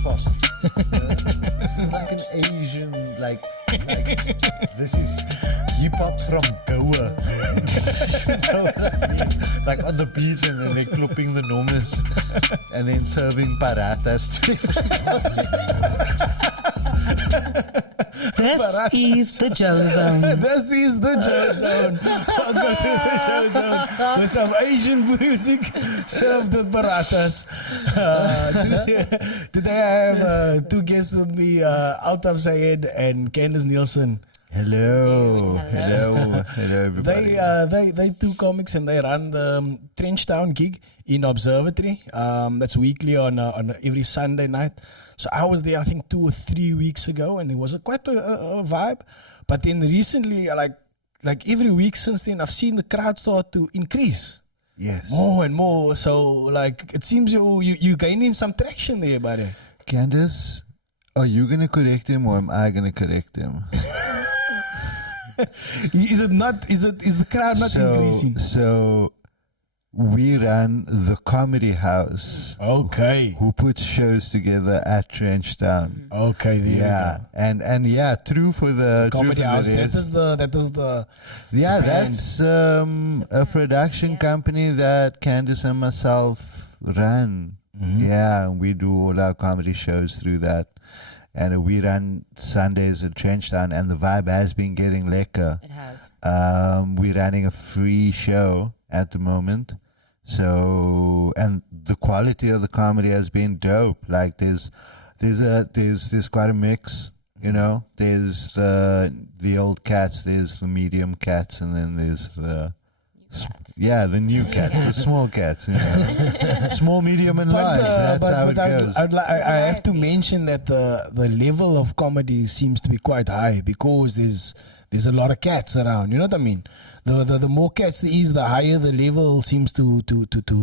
spot. It's like an Asian, like this is hip hop from Goa. You know what I mean? Like on the beach, and then they're clipping the nomas, and then serving paratas. This is the joeZONE. This is the joeZONE. Welcome to the joeZONE with some Asian music served with paratas. Today I have two guests with me, Altaaf and Candice Neilson. Hello, everybody. They two comics and they run the Trenchtown gig in Observatory. That's weekly on every Sunday night. So I was there, I think 2 or 3 weeks ago, and it was quite a vibe. But then recently, like every week since then, I've seen the crowd start to increase. Yes. More and more. So like it seems you gaining some traction there, buddy. Candice, are you gonna correct him or am I gonna correct him? Is the crowd not increasing? So we run the Comedy House. Okay. Who puts shows together at Trenchtown. Okay, there you go. And yeah, true for the Comedy House. That is the yeah, the band. that's a production company that Candice and myself run. Yeah, and we do all our comedy shows through that. And we run Sundays at Trenchtown, and the vibe has been getting lekker. It has. We're running a free show at the moment. So, and the quality of the comedy has been dope. Like there's quite a mix, you know. There's the old cats, there's the medium cats, and then there's the the new cats, the small cats, you know. Small, medium, and large. That's how it goes. I have to mention that the level of comedy seems to be quite high because there's a lot of cats around. You know what I mean? The more cats there is, the higher the level seems to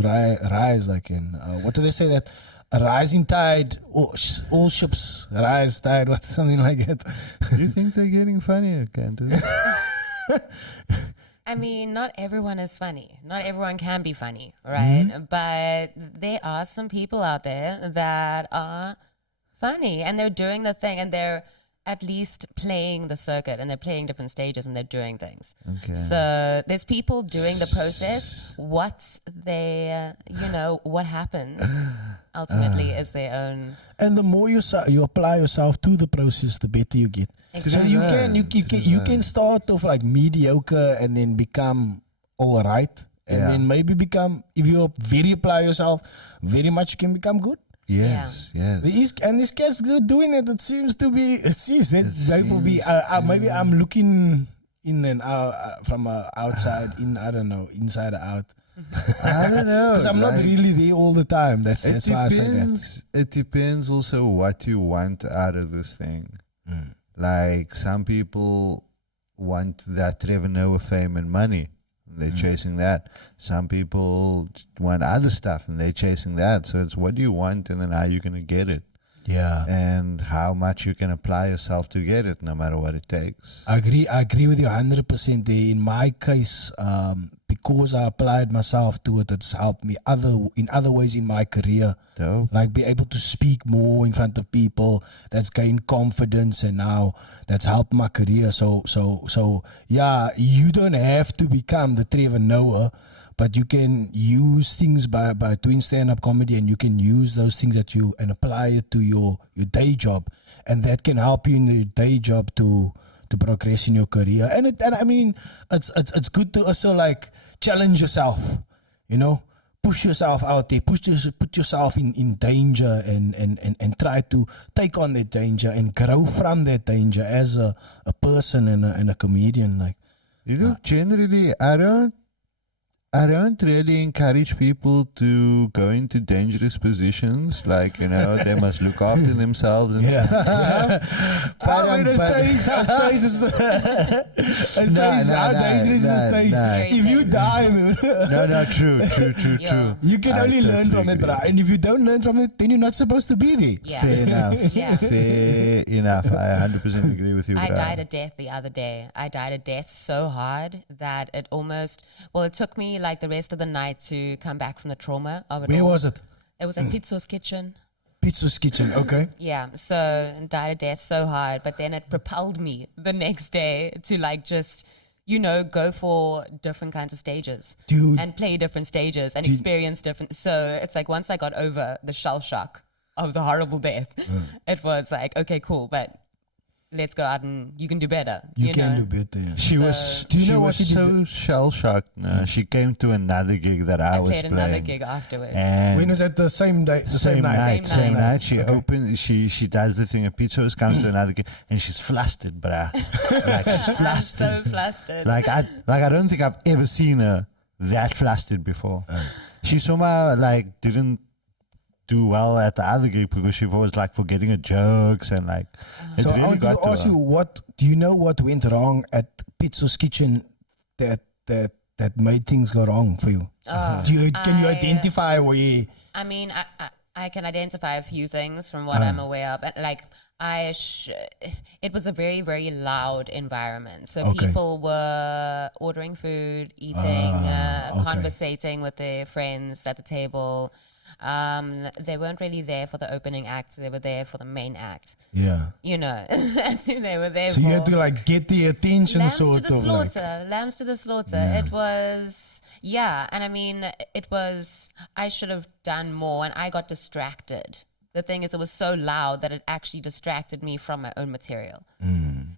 rise. Like in what do they say, that a rising tide, all ships rise tide, what, something like that. You think they're getting funnier, Candice? I mean, not everyone is funny. Not everyone can be funny, right? But there are some people out there that are funny, and they're doing the thing, and they're at least playing the circuit, and they're playing different stages, and they're doing things. Okay. So there's people doing the process. What's their, what happens ultimately is their own. And the more you apply yourself to the process, the better you get. Exactly. So you can start off like mediocre and then become all right, and then maybe become, if you very apply yourself very much, you can become good. Yes. These cats doing it. It seems to be. They will be. Maybe I'm looking in and out from outside in. I don't know, inside or out. I don't know, because I'm not really there all the time. That's why I say that. It depends also what you want out of this thing. Like some people want that Trevor Noah fame and money. They're chasing that. Some people want other stuff and they're chasing that. So it's what do you want and then how you're going to get it. Yeah. And how much you can apply yourself to get it, no matter what it takes. I agree with you 100% there. In my case, because I applied myself to it, it's helped me in other ways in my career. Dope. Like be able to speak more in front of people. That's gained confidence, and now that's helped my career. So yeah, you don't have to become the Trevor Noah, but you can use things by doing stand-up comedy, and you can use those things and apply it to your day job, and that can help you in your day job to progress in your career. And I mean, it's good to also like challenge yourself, push yourself out there, put yourself in danger, and try to take on that danger and grow from that danger as a person and a comedian. Like, generally, I don't really encourage people to go into dangerous positions. Like, they must look after themselves and stuff. How dangerous is a stage? If you die, No, true. You can only learn from it, right? And if you don't learn from it, then you're not supposed to be there. Yeah. Fair enough. I 100% agree with you. I died a death the other day. I died a death so hard that it took me like the rest of the night to come back from the trauma of it. Where all. was it? It was at Pizzo's Kitchen. Pizza's Kitchen, okay. Yeah, so died a death so hard, but then it propelled me the next day to like just, go for different kinds of stages. Dude. And play different stages and experience different. So it's like once I got over the shell shock of the horrible death, it was like, okay, cool, but let's go out and you can do better. You can do better. Yeah. She was, Do you she know was what you so shell shocked. She came to another gig that I was played playing. another gig afterwards. And When was that? The same day? The same night. Same night. She opens. She does the thing. A pizza comes to another gig, and she's flustered, bruh. Like she's I'm flustered. so flustered. Like I don't think I've ever seen her that flustered before. She somehow like didn't do well at the other gig because she was like forgetting her jokes and like. It So really I want got to ask her. you, do you know what went wrong at Pizza's Kitchen that made things go wrong for you? Can you identify where? I mean, I can identify a few things from what I'm aware of. Like, it was a very, very loud environment. So Okay. people were ordering food, eating, okay. conversating with their friends at the table. They weren't really there for the opening act. They were there for the main act. Yeah. That's who they were there So for. you had to like get the attention, Lambs sort to the of like. slaughter. Lambs to the slaughter. Yeah. It was, and I mean, I should have done more and I got distracted. The thing is, it was so loud that it actually distracted me from my own material.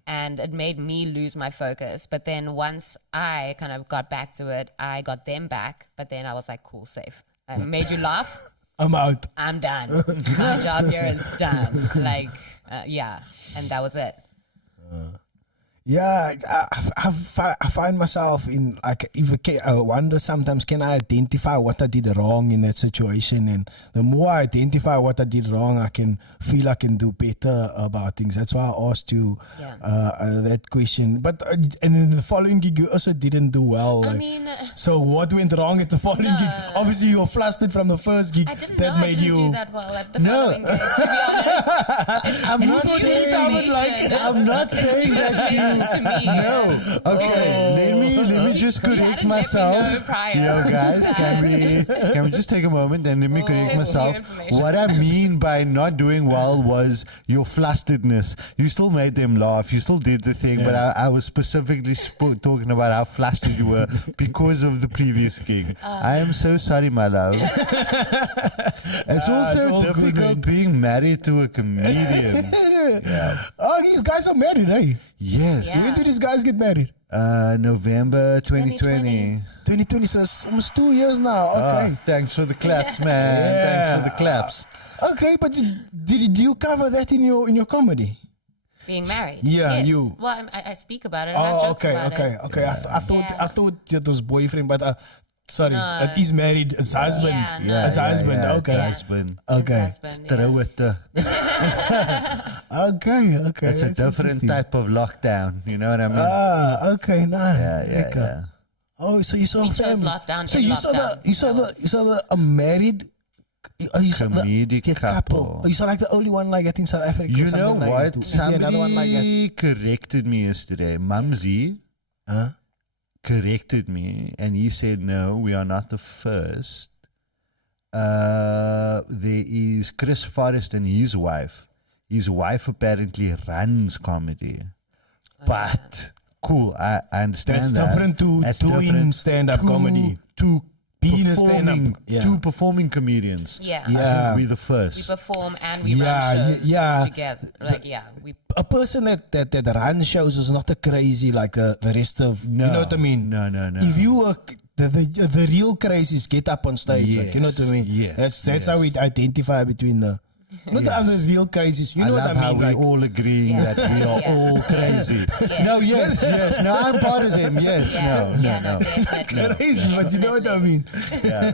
And it made me lose my focus. But then once I kind of got back to it, I got them back. But then I was like, cool, safe. I made you laugh. I'm out. I'm done. My job here is done. Like, and that was it. Yeah, I find myself in like, I wonder sometimes, can I identify what I did wrong in that situation? And the more I identify what I did wrong, I can feel I can do better about things. That's why I asked you that question. But and in the following gig, you also didn't do well. I like, mean, so what went wrong at the following gig? Obviously, you were flustered from the first gig. I didn't that know made I didn't you. do that well at the following gig, to be honest. I'm not saying I'm not saying that you. To me. No. Okay. Let me just correct hadn't let me myself. know prior. Yo, guys, can we just take a moment and let me correct New myself? information. What I mean by not doing well was your flusteredness. You still made them laugh. You still did the thing, but I was specifically talking about how flustered you were because of the previous gig. I am so sorry, my love. It's also all good, difficult being married to a comedian. Yeah. Oh, you guys are married, hey? Yes. Yeah. When did these guys get married? November 2020. 2020, so it's almost 2 years now. Okay. Thanks for the claps, man. Yeah. Thanks for the claps. Okay, but did you cover that in your comedy? Being married. Yeah, yes. you. Well, I speak about it. I have Oh, jokes okay, about okay, it. okay. I thought it was boyfriend, but sorry, No. it is married. It's husband. Yeah, no. It's husband. Okay, Yeah. Husband. okay, Husband, yeah. Throw it. okay. It's a That's different interesting. type of lockdown. You know what I mean? Okay, nice. Yeah. Oh, so you saw We chose family. lockdown So in you lockdown. saw the married. You saw Comedic the couple. Oh, you saw like the only one like that in South Africa. You or know something like what? that. Is there another one like that? Somebody corrected me yesterday. Mumsy Huh? corrected me and he said, no, we are not the first. There is Chris Forrest and his wife. His wife apparently runs comedy. But cool, I understand That's that. different to That's doing different stand-up to- comedy. To Being a performing, stand-up, yeah. two performing comedians. Yeah. I Yeah. think we're the We first. perform and we Yeah, run shows yeah. together. Like, we A person that runs shows is not a crazy like the rest of. You know what I mean? No. If you were the real crazies get up on stage, like, you know what I mean? Yes, That's how we identify between the not the other real crazies. You know I love what I how mean? we Like, all agreeing Yeah. that we are Yeah. all crazy. Yes. No, yes. No, I'm part of them. Yes, no. definitely. crazy, but you know what I mean? Yeah.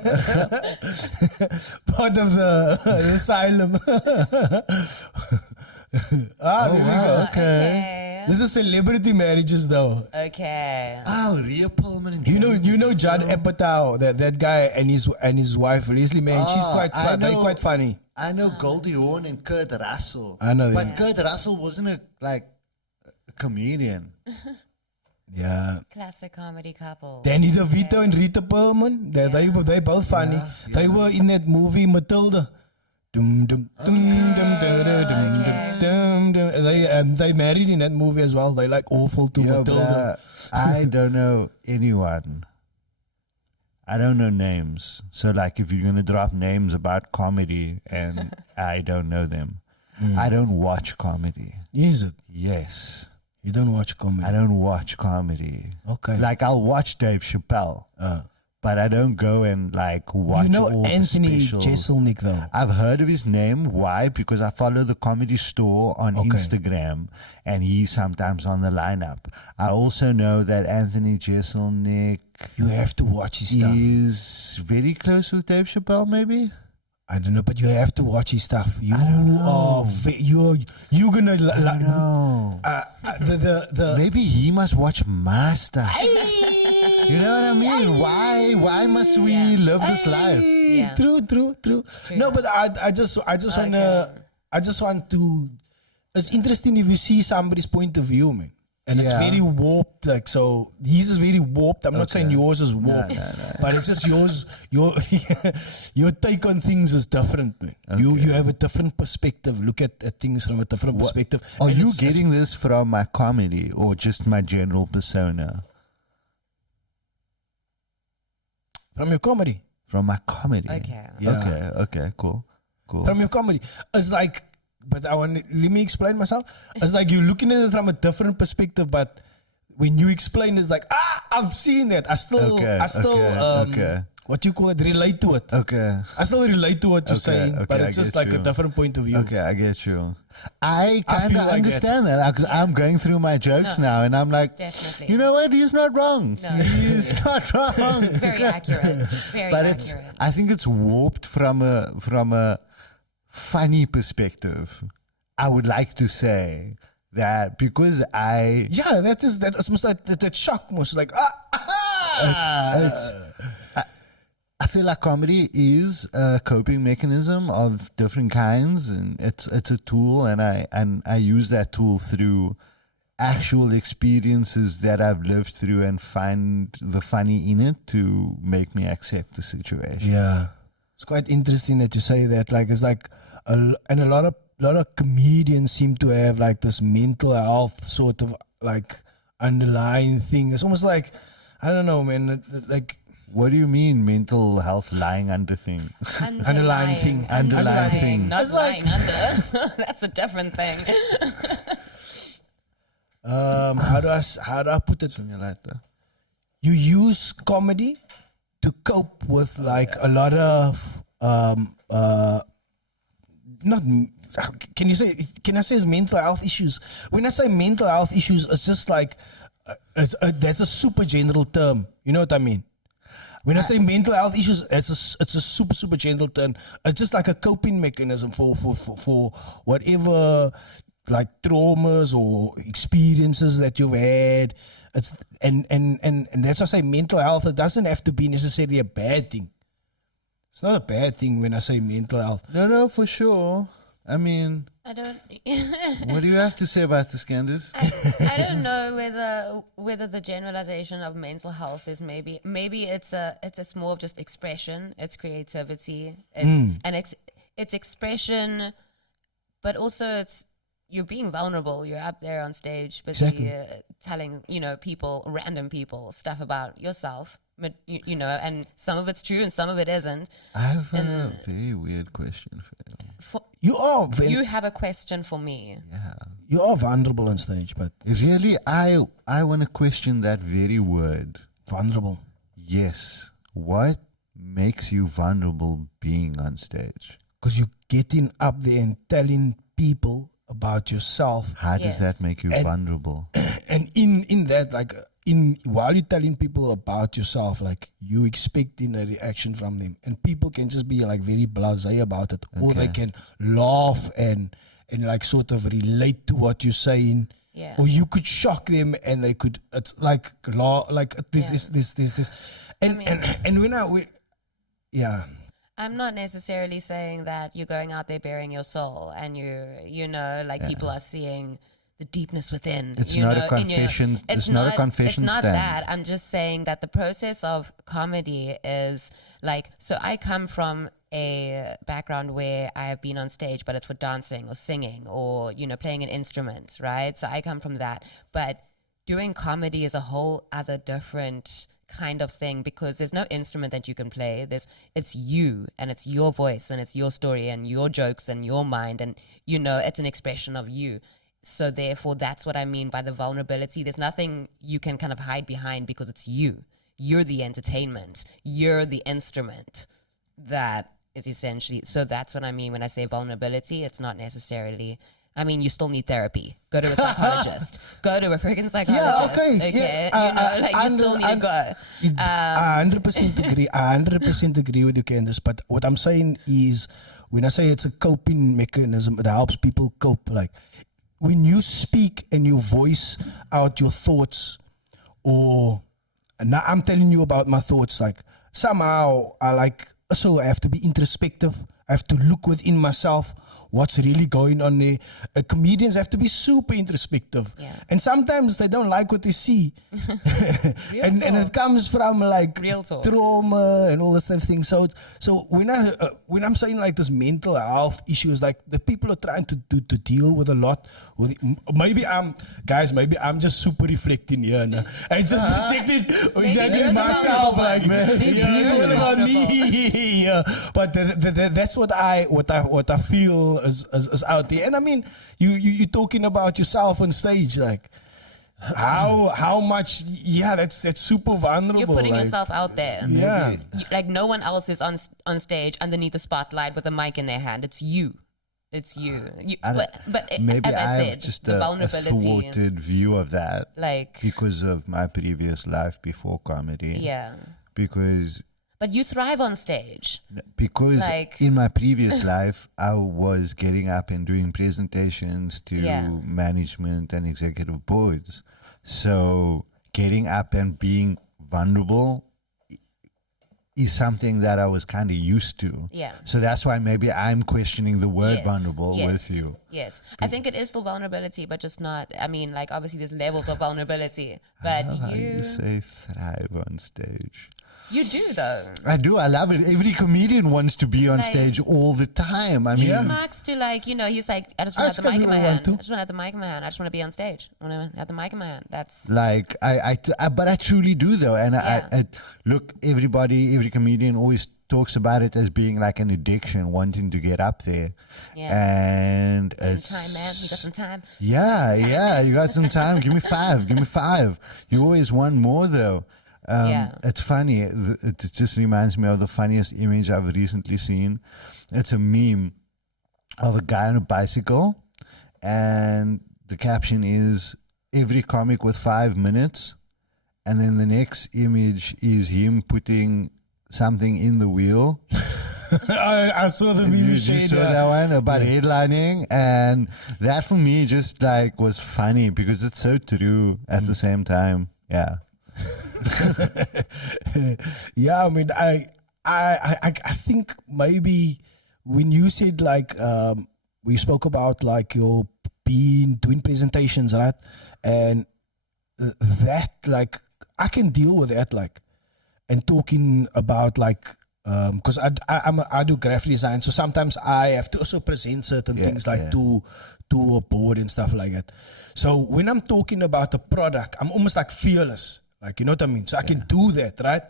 Part of the asylum. There we go. Okay. This is celebrity marriages, though. Okay. Oh, Rhea Pullman and You know Judd Apatow, that guy and his wife Leslie Mann. She's quite I fun. They're know. quite funny. I know Goldie Hawn and Kurt Russell. I know But them. Kurt Russell wasn't a comedian. Yeah. Classic comedy couple. Danny DeVito and Rita Perlman. They both funny. Yeah. They were in that movie Matilda. Dum dum dum dum dum dum dum. They married in that movie as well. They like awful to Yo, Matilda. I don't know anyone. I don't know names. So, like, if you're going to drop names about comedy and I don't know them, I don't watch comedy. Is it? Yes. You don't watch comedy? I don't watch comedy. Okay. Like, I'll watch Dave Chappelle, but I don't go and, like, watch You know all Anthony the specials. Jeselnik though? I've heard of his name. Why? Because I follow the Comedy Store on Instagram, and he's sometimes on the lineup. I also know that Anthony Jeselnik You have to watch his stuff. is very close with Dave Chappelle, maybe? I don't know, but you have to watch his stuff. You don't are you're gonna No. the Maybe he must watch my stuff. You know what I mean? Why must we live this life? Yeah. True. No, but I just want to. It's interesting if you see somebody's point of view, man. And it's Yeah. very warped, like, so his is very warped. I'm not saying yours is warped, but it's just yours. Your take on things is different, man. You have a different perspective. Look at things from a different perspective. Are And you it's getting this from my comedy or just my general persona? from your comedy? From my comedy. Okay. Yeah. Okay, cool. From your comedy? It's like, but let me explain myself. It's like you're looking at it from a different perspective, but when you explain, it's like, I've seen that. I still, Okay. what you call it, relate to it. Okay. I still relate to what you're saying, but I it's just get like a you. different point of view. Okay, I get you. I I kind feel of like understand that because I'm going through my jokes now, and I'm like, Definitely. you know what? He's not wrong. No. He's not wrong. Very accurate. Very But accurate. I think it's warped from a funny perspective. I would like to say that because Yeah, that is almost like that shock, most like I feel like comedy is a coping mechanism of different kinds, and it's a tool, and I use that tool through actual experiences that I've lived through and find the funny in it to make me accept the situation. Yeah, it's quite interesting that you say that. Like, it's like, and a lot of comedians seem to have like this mental health sort of like underlying thing. It's almost like, I don't know, man. Like, What do you mean mental health lying under thing? Underlying thing. Underlying thing. Not It's like- lying under. That's a different thing. how do I put it? You use comedy to cope with like a lot of not. Can I say it's mental health issues? When I say mental health issues, it's just like that's a super general term. You know what I mean? When I say mental health issues, it's a super general term. It's just like a coping mechanism for whatever like traumas or experiences that you've had. It's and that's why I say mental health. It doesn't have to be necessarily a bad thing. It's not a bad thing when I say mental health. No, for sure. I mean, I don't. what do you have to say about this, Candice? I don't know whether the generalization of mental health is maybe it's more of just expression. It's creativity. It's expression, but also you're being vulnerable. You're up there on stage, but you're telling random people stuff about yourself. But and some of it's true and some of it isn't. I have a very weird question for you. You have a question for me. You are vulnerable on stage, but Really, I want to question that very word. vulnerable. Yes. What makes you vulnerable being on stage? Because you're getting up there and telling people about yourself. How does that Yes. make you And- vulnerable? And in that, like, while you're telling people about yourself, like, you expecting a reaction from them. And people can just be like very blasé about it. Or they can laugh and like sort of relate to what you're saying. Yeah. Or you could shock them and they could, it's like this. And yeah. I'm not necessarily saying that you're going out there bearing your soul and people are seeing the deepness within. It's not a confession. It's not a confession It's not stand. that. I'm just saying that the process of comedy is like, so I come from a background where I have been on stage, but it's for dancing or singing or, you know, playing an instrument, right? So I come from that. But doing comedy is a whole other different kind of thing because there's no instrument that you can play. It's you and it's your voice and it's your story and your jokes and your mind, and, you know, it's an expression of you. So therefore, that's what I mean by the vulnerability. There's nothing you can kind of hide behind because it's you. You're the entertainment. You're the instrument that is essentially. So that's what I mean when I say vulnerability. It's not necessarily. I mean, you still need therapy. Go to a psychologist. Go to a freaking psychologist. Yeah, okay. Yeah, You know, like you still need to go. I 100% agree. I 100% agree with you, Candice. But what I'm saying is, when I say it's a coping mechanism, it helps people cope. Like, when you speak and you voice out your thoughts, or now I'm telling you about my thoughts, like somehow I have to be introspective. I have to look within myself. What's really going on there? Comedians have to be super introspective, and sometimes they don't like what they see, and it comes from like trauma and all this type of thing. So when I'm saying like this mental health issues, like the people are trying to deal with a lot. Maybe I'm just super reflecting here. No? I just projecting myself, like man, it's all about me. But that's what I feel is out there. And I mean, you talking about yourself on stage, like how much? Yeah, that's super vulnerable. You're putting yourself out there. Yeah, like no one else is on stage underneath the spotlight with a mic in their hand. It's you. It's you. But maybe as I have said, just the a vulnerability, thwarted view of that, like because of my previous life before comedy. Yeah. But you thrive on stage. Because like, in my previous life, I was getting up and doing presentations to management and executive boards. So getting up and being vulnerable is something that I was kind of used to. Yeah. So that's why maybe I'm questioning the word vulnerable with you. Yes. I think it is still vulnerability, but just not, I mean, like obviously there's levels of vulnerability, but you say thrive on stage. You do though. I do. I love it. Every comedian wants to be on stage all the time. I mean, he likes to, like, you know, he's like, I just want to have the mic in my hand. I just want to have the mic in my hand. I just want to be on stage. I want to have the mic in my hand. That's like but I truly do though. And I look, every comedian always talks about it as being like an addiction, wanting to get up there. Yeah. And it's some time, man. You got some time. Yeah. You got some time. Give me 5. Give me 5. You always want more though. It's funny. It just reminds me of the funniest image I've recently seen. It's a meme of a guy on a bicycle, and the caption is "Every comic with 5 minutes," and then the next image is him putting something in the wheel. I saw the meme. You saw that one about headlining, and that for me just like was funny because it's so true at the same time. Yeah. Yeah, I mean, I think maybe when you said like we spoke about like your doing presentations, right? And that, like, I can deal with that, like, and talking about like because I do graphic design, so sometimes I have to also present certain things like to a board and stuff like that. So when I'm talking about a product, I'm almost like fearless. Like, you know what I mean? So I can do that, right?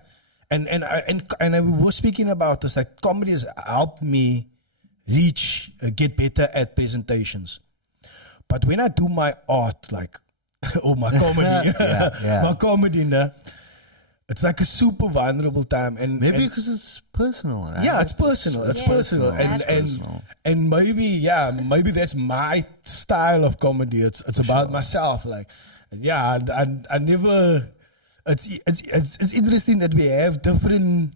And I was speaking about this, like comedy has helped me get better at presentations. But when I do my art, like, or my comedy, my comedy, it's like a super vulnerable time. And maybe because it's personal, right? Yeah, it's personal. It's personal. And maybe that's my style of comedy. It's about myself. Like, I never. It's interesting that we have different.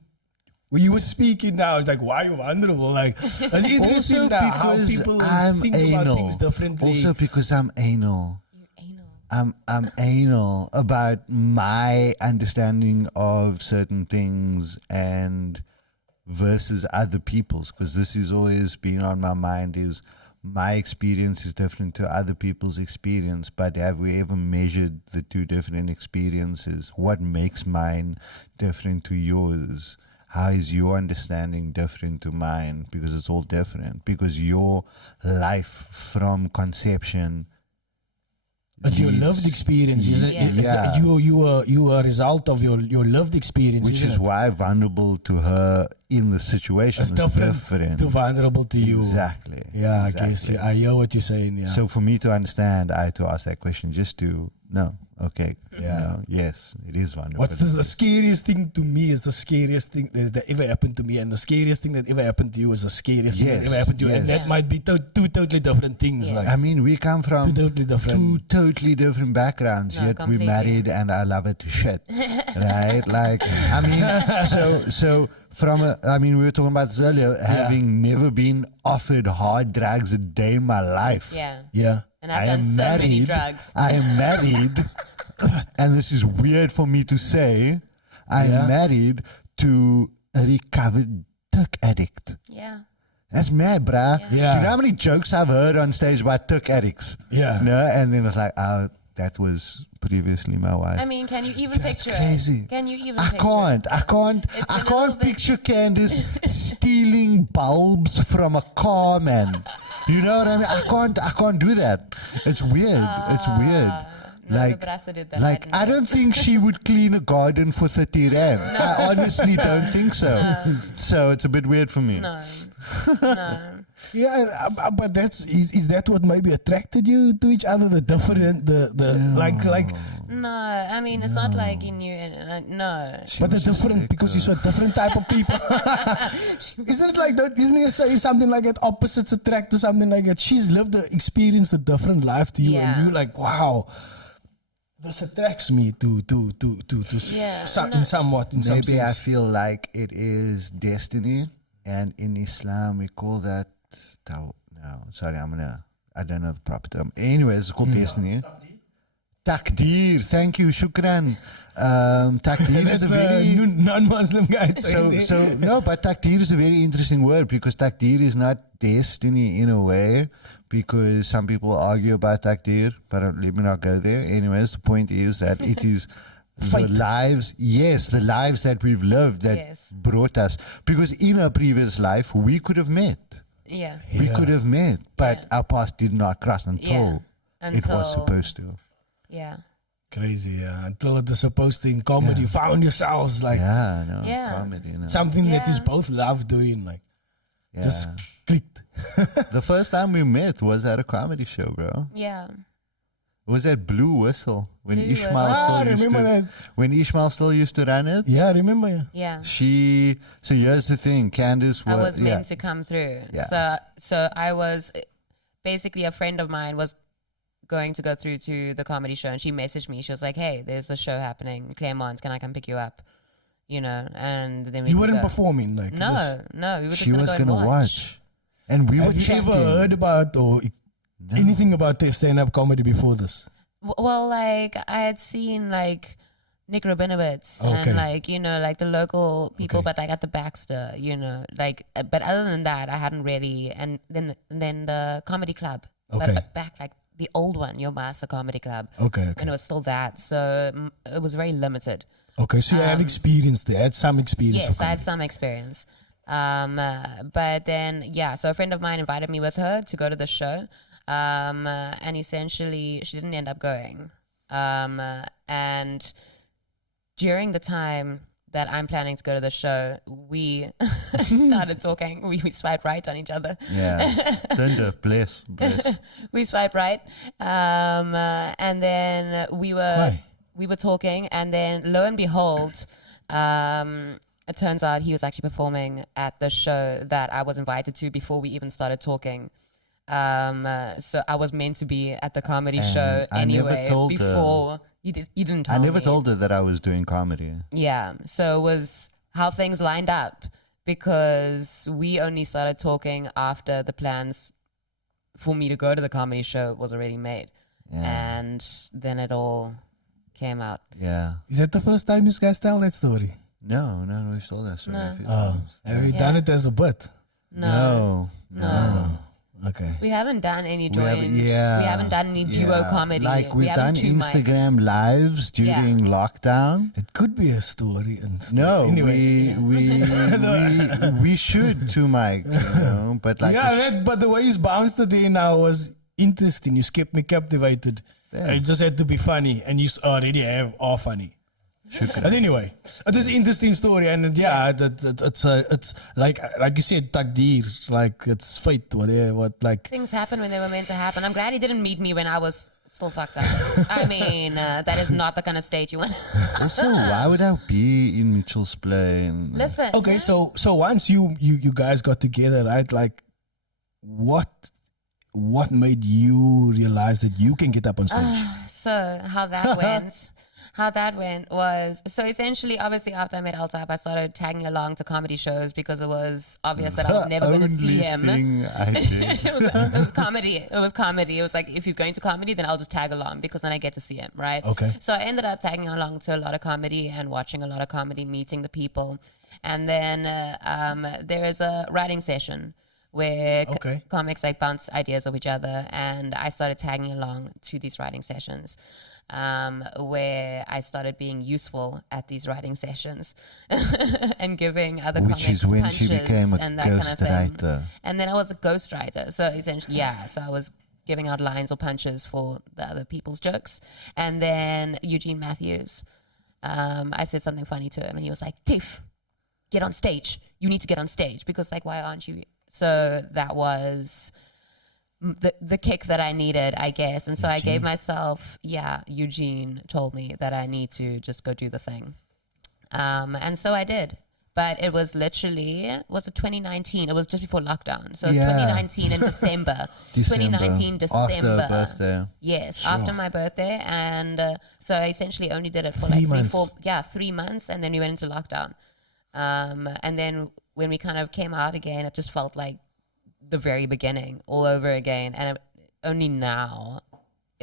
When you were speaking now, it's like, why are you vulnerable? Like, it's interesting now how people think about things differently. Also because I'm anal. I'm anal about my understanding of certain things and versus other people's, because this has always been on my mind is my experience is different to other people's experience, but have we ever measured the two different experiences? What makes mine different to yours? how is your understanding different to mine? Because it's all different. Because your life from conception. It's your leads- lived experience, isn't it? Yeah. You are a result of your lived experience, Which isn't is it? why vulnerable to her in the situation It's is different, to vulnerable to you. Exactly. Yeah, exactly. I guess. Yeah, I hear what you're saying. Yeah. So for me to understand, I had to ask that question just to know. Okay. Yeah. No, yes, it is vulnerable. What's the scariest thing to me is the scariest thing that ever happened to me, and the scariest thing that ever happened to you is the scariest thing that Yes, ever happened to you, and yes. that might be two totally different things. Yes. Like, I mean, we come from two totally different. two totally different backgrounds, No, yet completely. we're married and I love it to shit. Right? Like, I mean, so from we were talking about this earlier, having never been offered hard drugs a day in my life. Yeah. Yeah. And I've I done am so many married. drugs. I am married, and this is weird for me to say. I'm Yeah. married to a recovered tuck addict. Yeah. That's mad, bruh. Yeah. Do you know how many jokes I've heard on stage about tuck addicts? Yeah. No, and then it's like, oh, that was previously my wife. I mean, can you even That's picture crazy. it? Can you even I picture can't. it? I can't. It's I a little can't bit- picture Candice stealing bulbs from a car, man. You know what I mean? I can't do that. It's weird. It's weird. No, Like, Brasa did that. like I don't think she would clean a garden for 30 rand. I honestly don't think so. So it's a bit weird for me. No. No. Yeah, but is that what maybe attracted you to each other? The different, the like. No. I mean, it's not like you knew. No. But the different, because you're so different type of people. Isn't it like that? Isn't it say something like that? Opposites attract to something like that. She's lived the experience, a different life to you, Yeah. and you like, wow, this attracts me to Yeah, some, no. in some Maybe I sense. feel like it is destiny, and in Islam we call that. No, sorry, I don't know the proper term. Anyways, it's called destiny. Takdir. Thank you, shukran. Takdir is a That's a very non-Muslim guy. so no, but takdir is a very interesting word because takdir is not destiny in a way, because some people argue about takdir, but let me not go there. Anyways, the point is that it is the Fate. lives, yes, the lives that we've lived that Yes. brought us. Because in a previous life, we could have met. Yeah. We Yeah. could have met, but Yeah. our path did not cross until it was Until- supposed to. Yeah. Crazy, yeah. Until it was supposed to in comedy, found yourselves like Yeah, no, Yeah. comedy, no. something that is Yeah. both love doing, like Yeah. just clicked. The first time we met was at a comedy show, bro. Yeah. It was at Blue Whistle when Blue Ishmael Whistle. I still used remember to, that. when Ishmael still used to run it. Yeah, remember. Yeah. Yeah. So here's the thing, Candice I was yeah. meant to come through. Yeah. So I was basically, a friend of mine was going to go through to the comedy show, and she messaged me. She was like, "Hey, there's a show happening in Claremont. Can I come pick you up?" You know, and then we You could weren't go. performing, like just- No, we were just She gonna was go gonna and watch. and we were Have you chatting. ever heard about or anything about the stand-up comedy before this? Well, like I had seen like Nick Rabinowitz Okay. and like like the local people, Okay. but like at the Baxter, like. But other than that, I hadn't really. And then the comedy club, Okay. but back like the old one, your Master Comedy Club, Okay. and it was still that, so it was very limited. Okay, so you have experience there, had some experience. Yes, of I had comedy. some experience. But then, so a friend of mine invited me with her to go to the show. And essentially, she didn't end up going. And during the time that I'm planning to go to the show, we started talking. We swiped right on each other. Yeah. Tinder, bless. We swiped right. And then we Why? were talking, and then lo and behold, it turns out he was actually performing at the show that I was invited to before we even started talking. So I was meant to be at the comedy And show I never anyway told her. before you didn't tell I never me. told her that I was doing comedy. Yeah, so it was how things lined up, because we only started talking after the plans for me to go to the comedy show was already made. Yeah. And then it all came out. Yeah. Is that the first time you guys tell that story? No, we told that story. No. a few Oh, times. have you done it as a bit? No. No. Okay. We haven't done any We joint. haven't- We haven't done any duo comedy. Like we we've done haven't two mics. Instagram lives during lockdown. It could be a story. No, anyway. we should two mics, you know, but like But the way he's bounced today now was interesting. You kept me captivated. Yeah. It just had to be funny, and you already are funny. But anyway, it is an interesting story, and it's like you said, takdir, like it's fate, whatever, like Things happen when they were meant to happen. I'm glad he didn't meet me when I was still fucked up. I mean, that is not the kind of state you want. also, why would I be in Mitchell's Plain? Listen. okay. So once you guys got together, right? Like, what made you realize that you can get up on stage? So how that went was, so essentially, obviously after I met Altaaf, I started tagging along to comedy shows because it was obvious that I was never going to see him. Thing I did. It was comedy. It was comedy. It was like, if he's going to comedy, then I'll just tag along because then I get to see him, right? Okay. So I ended up tagging along to a lot of comedy and watching a lot of comedy, meeting the people. And then there is a writing session where Okay. comics like bounce ideas of each other, and I started tagging along to these writing sessions. Where I started being useful at these writing sessions and giving other Which comics is when punches she became a and that kind of thing. ghostwriter. And then I was a ghostwriter. So essentially, so I was giving out lines or punches for the other people's jokes. And then Eugene Matthews, I said something funny to him, and he was like, "Tiff, get on stage. You need to get on stage," because like, why aren't you? So that was the kick that I needed, I guess. And so I gave myself, Eugene told me that I need to just go do the thing. And so I did. But it was literally, was it 2019? It was just before lockdown. So it was 2019 in December. 2019 December. After birthday. Yes, after my birthday. And so I essentially only did it for 3 like months. 3 months. And then we went into lockdown. And then when we kind of came out again, it just felt like the very beginning all over again. And only now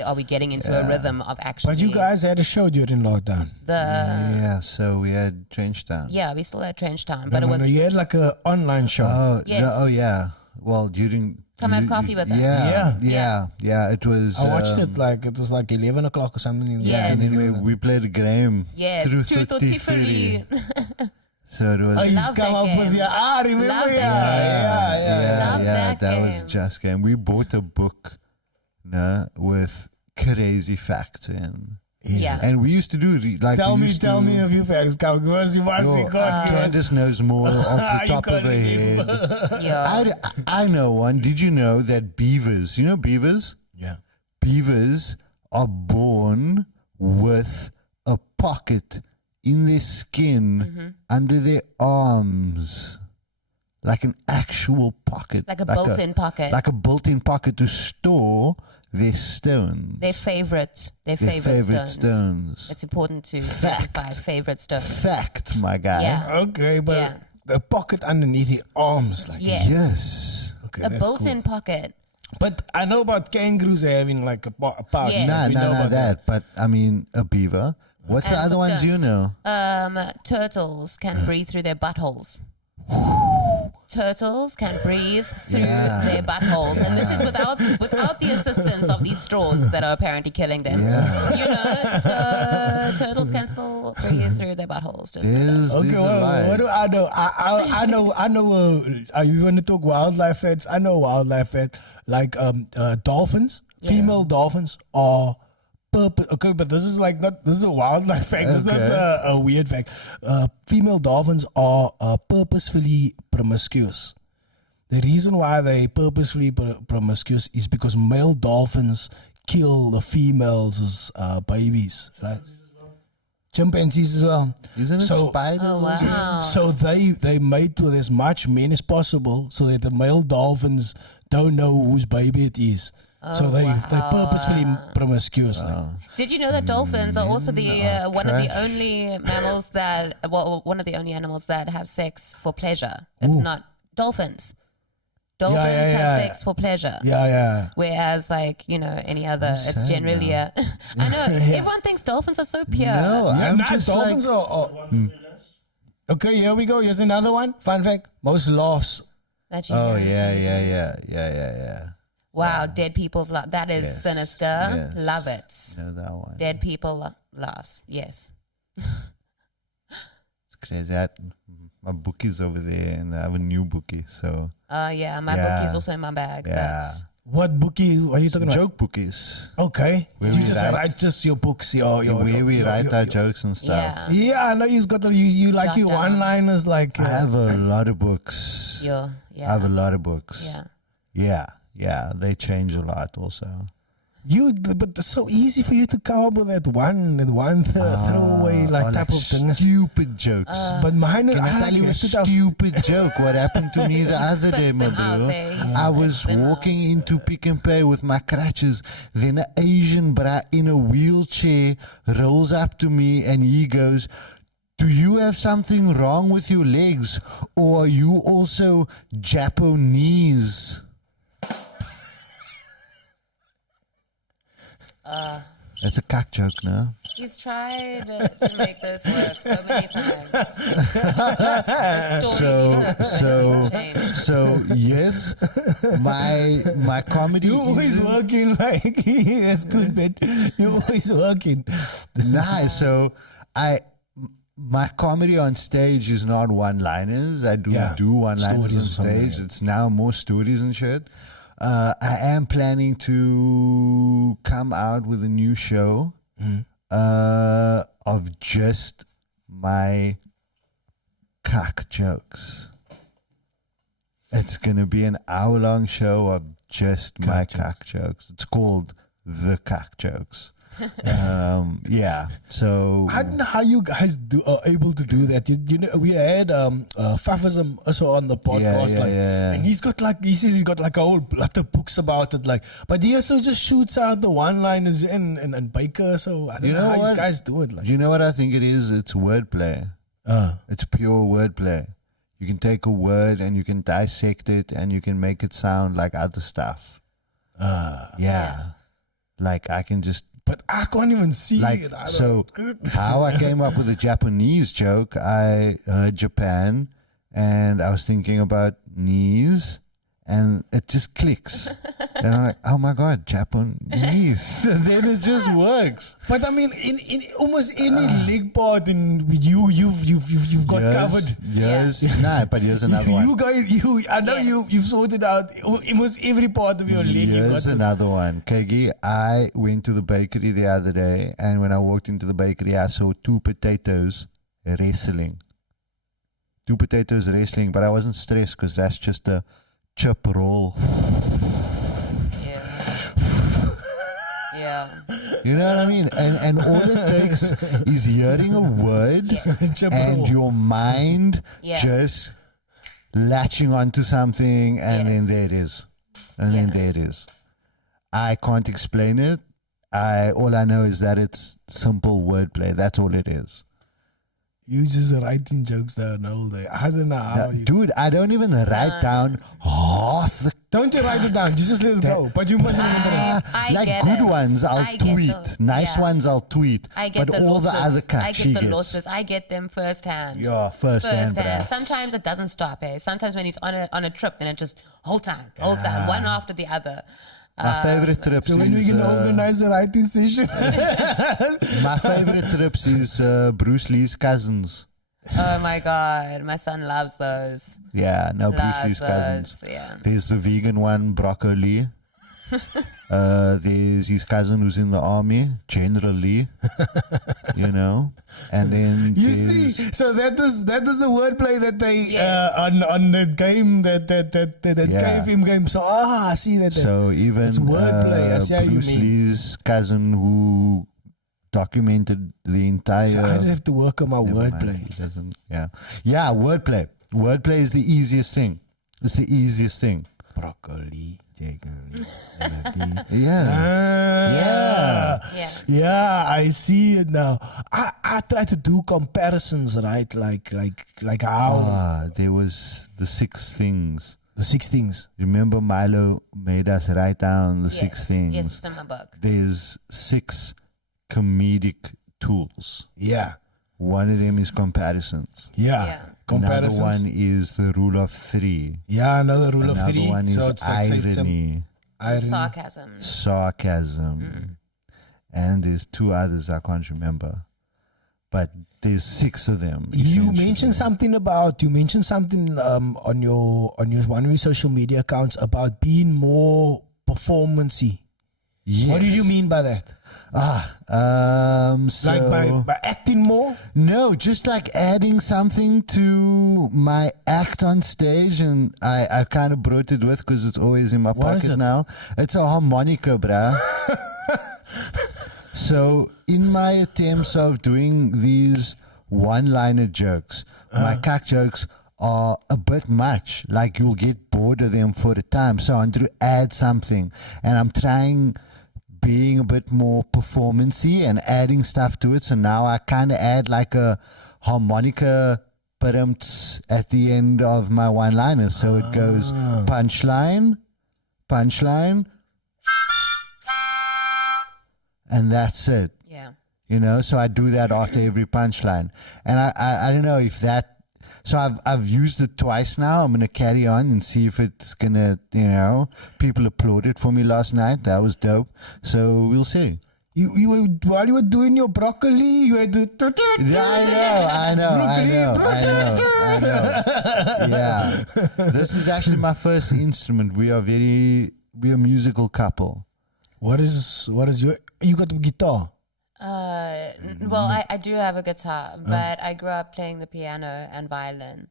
are we getting into a rhythm of actually. But you guys had a show during lockdown. Yeah, so we had Trench Town. Yeah, we still had Trench Town, but it was you had like an online show. Oh, Yes. no, yeah. Well, during... Come have coffee with us. Yeah, it was... I watched it like it was like 11 o'clock or something. In the Yes. And then we played a game. yes, Truth or Tiffery. So it was... Oh, you Love come that up with game. remember? Love that Yeah. Love that was game. just game. We bought a book, with crazy facts in. Yeah. And we used to do Tell me a few facts. Come, you must record. Candice knows more off the You top of her can't head. Yeah. I know one. Did you know that beavers, you know beavers? Yeah. Beavers are born with a pocket in their skin under their arms. Like an actual pocket. Like a built-in pocket. Like a built-in pocket to store their stones. Their favorite stones. It's important to specify favorite stones. Fact, my guy. Yeah. Okay, but Yeah. the pocket underneath the arms. Like Yes. Yes. Okay, A that's built-in pocket. cool. But I know about kangaroos having like a pouch. Yes. No, We know no, about that. But I mean, a beaver. What's the And other for ones you stones. know? Turtles can breathe through their buttholes. Turtles can breathe through their buttholes, and this is without the assistance of these straws that are apparently killing them. Yeah. You know, so turtles can still breathe through their buttholes. Just like There's, that. Okay, there's a well, lie. what do I know? I know. Are you going to talk wildlife facts? I know wildlife facts like dolphins. Yeah. Female dolphins are purpose. Okay, but this is a wildlife fact. It's not Okay. a weird fact. Female dolphins are purposefully promiscuous. The reason why they purposefully promiscuous is because male dolphins kill the females as babies, right? Chimpanzees as well. Isn't it So- spiders? Oh wow! So they mate with as much men as possible so that the male dolphins don't know whose baby it is. So they purposefully promiscuous. Like. Did you know that dolphins are also the one of the trash. only mammals that one of the only animals that have sex for pleasure? It's not dolphins. Dolphins yeah. have sex for pleasure. Yeah. Whereas, like, you know, any other, it's sad generally a. I know, everyone thinks dolphins are so pure. No, Yeah, I'm nah, just dolphins like, are. Okay, here we go. Here's another one. Fun fact: most laughs that you Oh hear on TV? yeah. Wow, dead people's laugh. That is Yes. sinister. Yes. Love it. You know that one. Dead people laughs. Yes. It's crazy. My bookie's over there, and I have a new bookie. So Yeah, my Yeah. bookie's also in my bag. yeah, What bookie are you talking about? joke bookies. Okay. Where you we just write- write just your books, Where we write our jokes and stuff. Yeah. Yeah, I know you've got you like Jot your down. one-liners like. I have a lot of books. Yeah. I have a lot of books. Yeah. Yeah. They change a lot also. But it's so easy for you to come up with that one throwaway like Or type of thing. stupid jokes. But mine, Can I tell you a stupid joke? What happened to me the other day, my Spits them bro? out, eh? I was Spits them out. walking into Pick and Pay with my crutches. Then an Asian bra in a wheelchair rolls up to me and he goes, "Do you have something wrong with your legs? Or are you also Japanese?" That's a cock joke, no? He's tried to make this work so many times. The story So changed. So yes, my comedy. You always isn't- working like that's good, man. You always working. Nah, so my comedy on stage is not one-liners. I do Yeah, one-liners stories on or something, stage. yeah. It's now more stories and shit. I am planning to come out with a new show of just my cock jokes. It's gonna be an hour-long show of just my cock jokes. It's called The Cock Jokes. Yeah. So I don't know how you guys are able to do that. You know, we had Fafism also on the podcast, yeah. and he says he's got like a whole lot of books about it, like. But he also just shoots out the one-liners and Baker. So I don't know how these guys do it. Like, you know what I think it is? It's wordplay. It's pure wordplay. You can take a word and you can dissect it and you can make it sound like other stuff. Yeah. Like I can just but I can't even see like it. I so don't- how I came up with a Japanese joke, I heard Japan and I was thinking about knees and it just clicks. And I'm like, oh my god, Japanese. And then it just works. But I mean, in almost any leg part, you've got covered. Yes. Nah, but here's another one. I know you've sorted out almost every part of your leg. You got Here's to- another one. Kegi, I went to the bakery the other day, and when I walked into the bakery, I saw two potatoes wrestling. Two potatoes wrestling, but I wasn't stressed because that's just a chip roll. Yeah. You know what I mean? And all it takes is hearing a word Chip and roll. your mind Yeah. just latching onto something, and then Yes. there it is. And then there it is. I can't explain it. All I know is that it's simple wordplay. That's all it is. You just writing jokes down all day. I don't know how you. Dude, I don't even write down half the Don't you write it down? You just let it go. But you must remember it. I like get good it. ones I'll I get tweet. those. Nice Yeah. ones I'll tweet. I get but the all losses. the other I cuts she get the gets. losses. I get them firsthand. Yeah, first hand, bruh. Sometimes it doesn't stop. Sometimes when he's on a trip, then it just whole time, one after the other. My favorite trips So when we is can organize a writing session. my favorite trips is Bruce Lee's cousins. Oh my god, my son loves those. Yeah, no, Bruce Loves Lee's cousins. those. Yeah. There's the vegan one, Broccoli. There's his cousin who's in the army, General Lee. You know, and then You there's- see, so that is the wordplay that they Yes. on the game that Yeah. KFM game. So I see that. So even It's wordplay, I see how you Bruce mean. Lee's cousin who documented the entire. So I just have to work on my Never mind, wordplay. he doesn't. Yeah, wordplay. Wordplay is the easiest thing. It's the easiest thing. Broccoli, chicken. Yeah. Yeah. Yeah. Yeah, I see it now. I try to do comparisons, right? Like how There was the 6 things. the 6 things. Remember Milo made us write down the 6 things. Yes, it's in my book. There's 6 comedic tools. Yeah. One of them is comparisons. Yeah. Comparisons. Another one is the rule of three. Yeah, another rule of Another three. one is So it's like irony. Sarcasm. Sarcasm. And there's two others I can't remember. But there's 6 of them. You mentioned something on your one of your social media accounts about being more performancey. Yes. What did you mean by that? So Like by acting more? No, just like adding something to my act on stage, and I kind of brought it with because it's always in my What is pocket it? now. It's a harmonica, bruh. So in my attempts of doing these one-liner jokes, my cack jokes are a bit much. Like you'll get bored of them for the time. So I want to add something, and I'm trying being a bit more performancey and adding stuff to it. So now I kind of add like a harmonica at the end of my one-liner. So it goes punchline, punchline, and that's it. Yeah. You know, so I do that after every punchline. And I don't know if that, so I've used it twice now. I'm going to carry on and see if it's going to, you know, people applauded for me last night. That was dope. So we'll see. You were, while you were doing your broccoli, you had to. Yeah, I know. Yeah. This is actually my first instrument. We are a musical couple. What is you got a guitar? Well, I do have a guitar, but I grew up playing the piano and violin.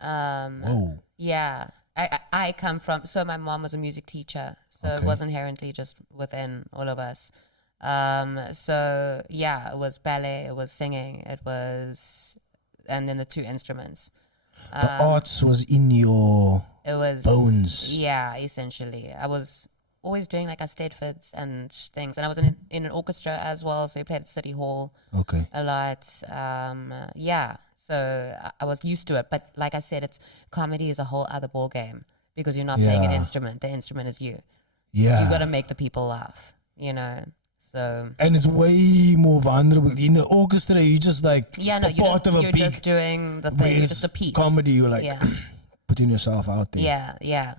Whoa. Yeah. I come from, so my mom was a music teacher, so it was inherently just within all of us. So yeah, it was ballet, it was singing, and then the 2 instruments. The arts was in your It was bones. Yeah, essentially. I was always doing like Eisteddfods and things, and I was in an orchestra as well, so we played at City Hall a lot. Yeah, so I was used to it, but like I said, comedy is a whole other ball game because you're not playing an instrument. The instrument is you. Yeah, you got to make the people laugh, you know. So and it's way more vulnerable in the orchestra. You just like you're just doing the thing. You're just a piece. Comedy, you're like putting yourself out there. Yeah.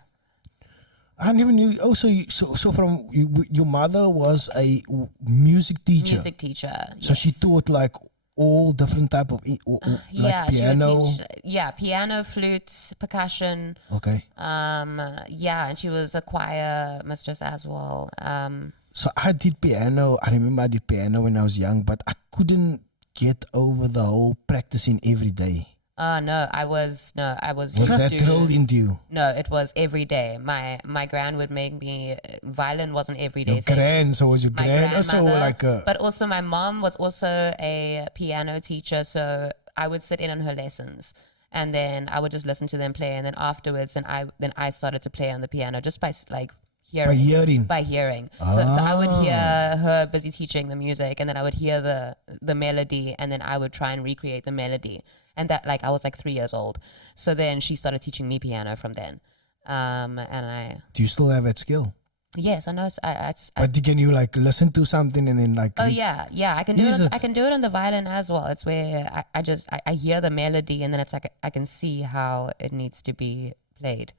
I never knew. Also, so from your mother was a music teacher. So she taught like all different type of like piano. Piano, flute, percussion. Okay. And she was a choir mistress as well. So I did piano. I remember I did piano when I was young, but I couldn't get over the whole practicing every day. No, I was. Was that drilled into you? No, it was every day. My gran would make me. Violin wasn't every day. Your gran, so was your gran also like a? But also, my mom was also a piano teacher, so I would sit in on her lessons, and then I would just listen to them play, and then afterwards, I started to play on the piano just by like hearing. By hearing. So I would hear her busy teaching the music, and then I would hear the melody, and then I would try and recreate the melody. And that, like, I was like 3 years old. So then she started teaching me piano from then. And I... Do you still have that skill? Yes, I know. But can you like listen to something and then like... Oh, yeah. I can do it. I can do it on the violin as well. It's where I hear the melody, and then it's like I can see how it needs to be played.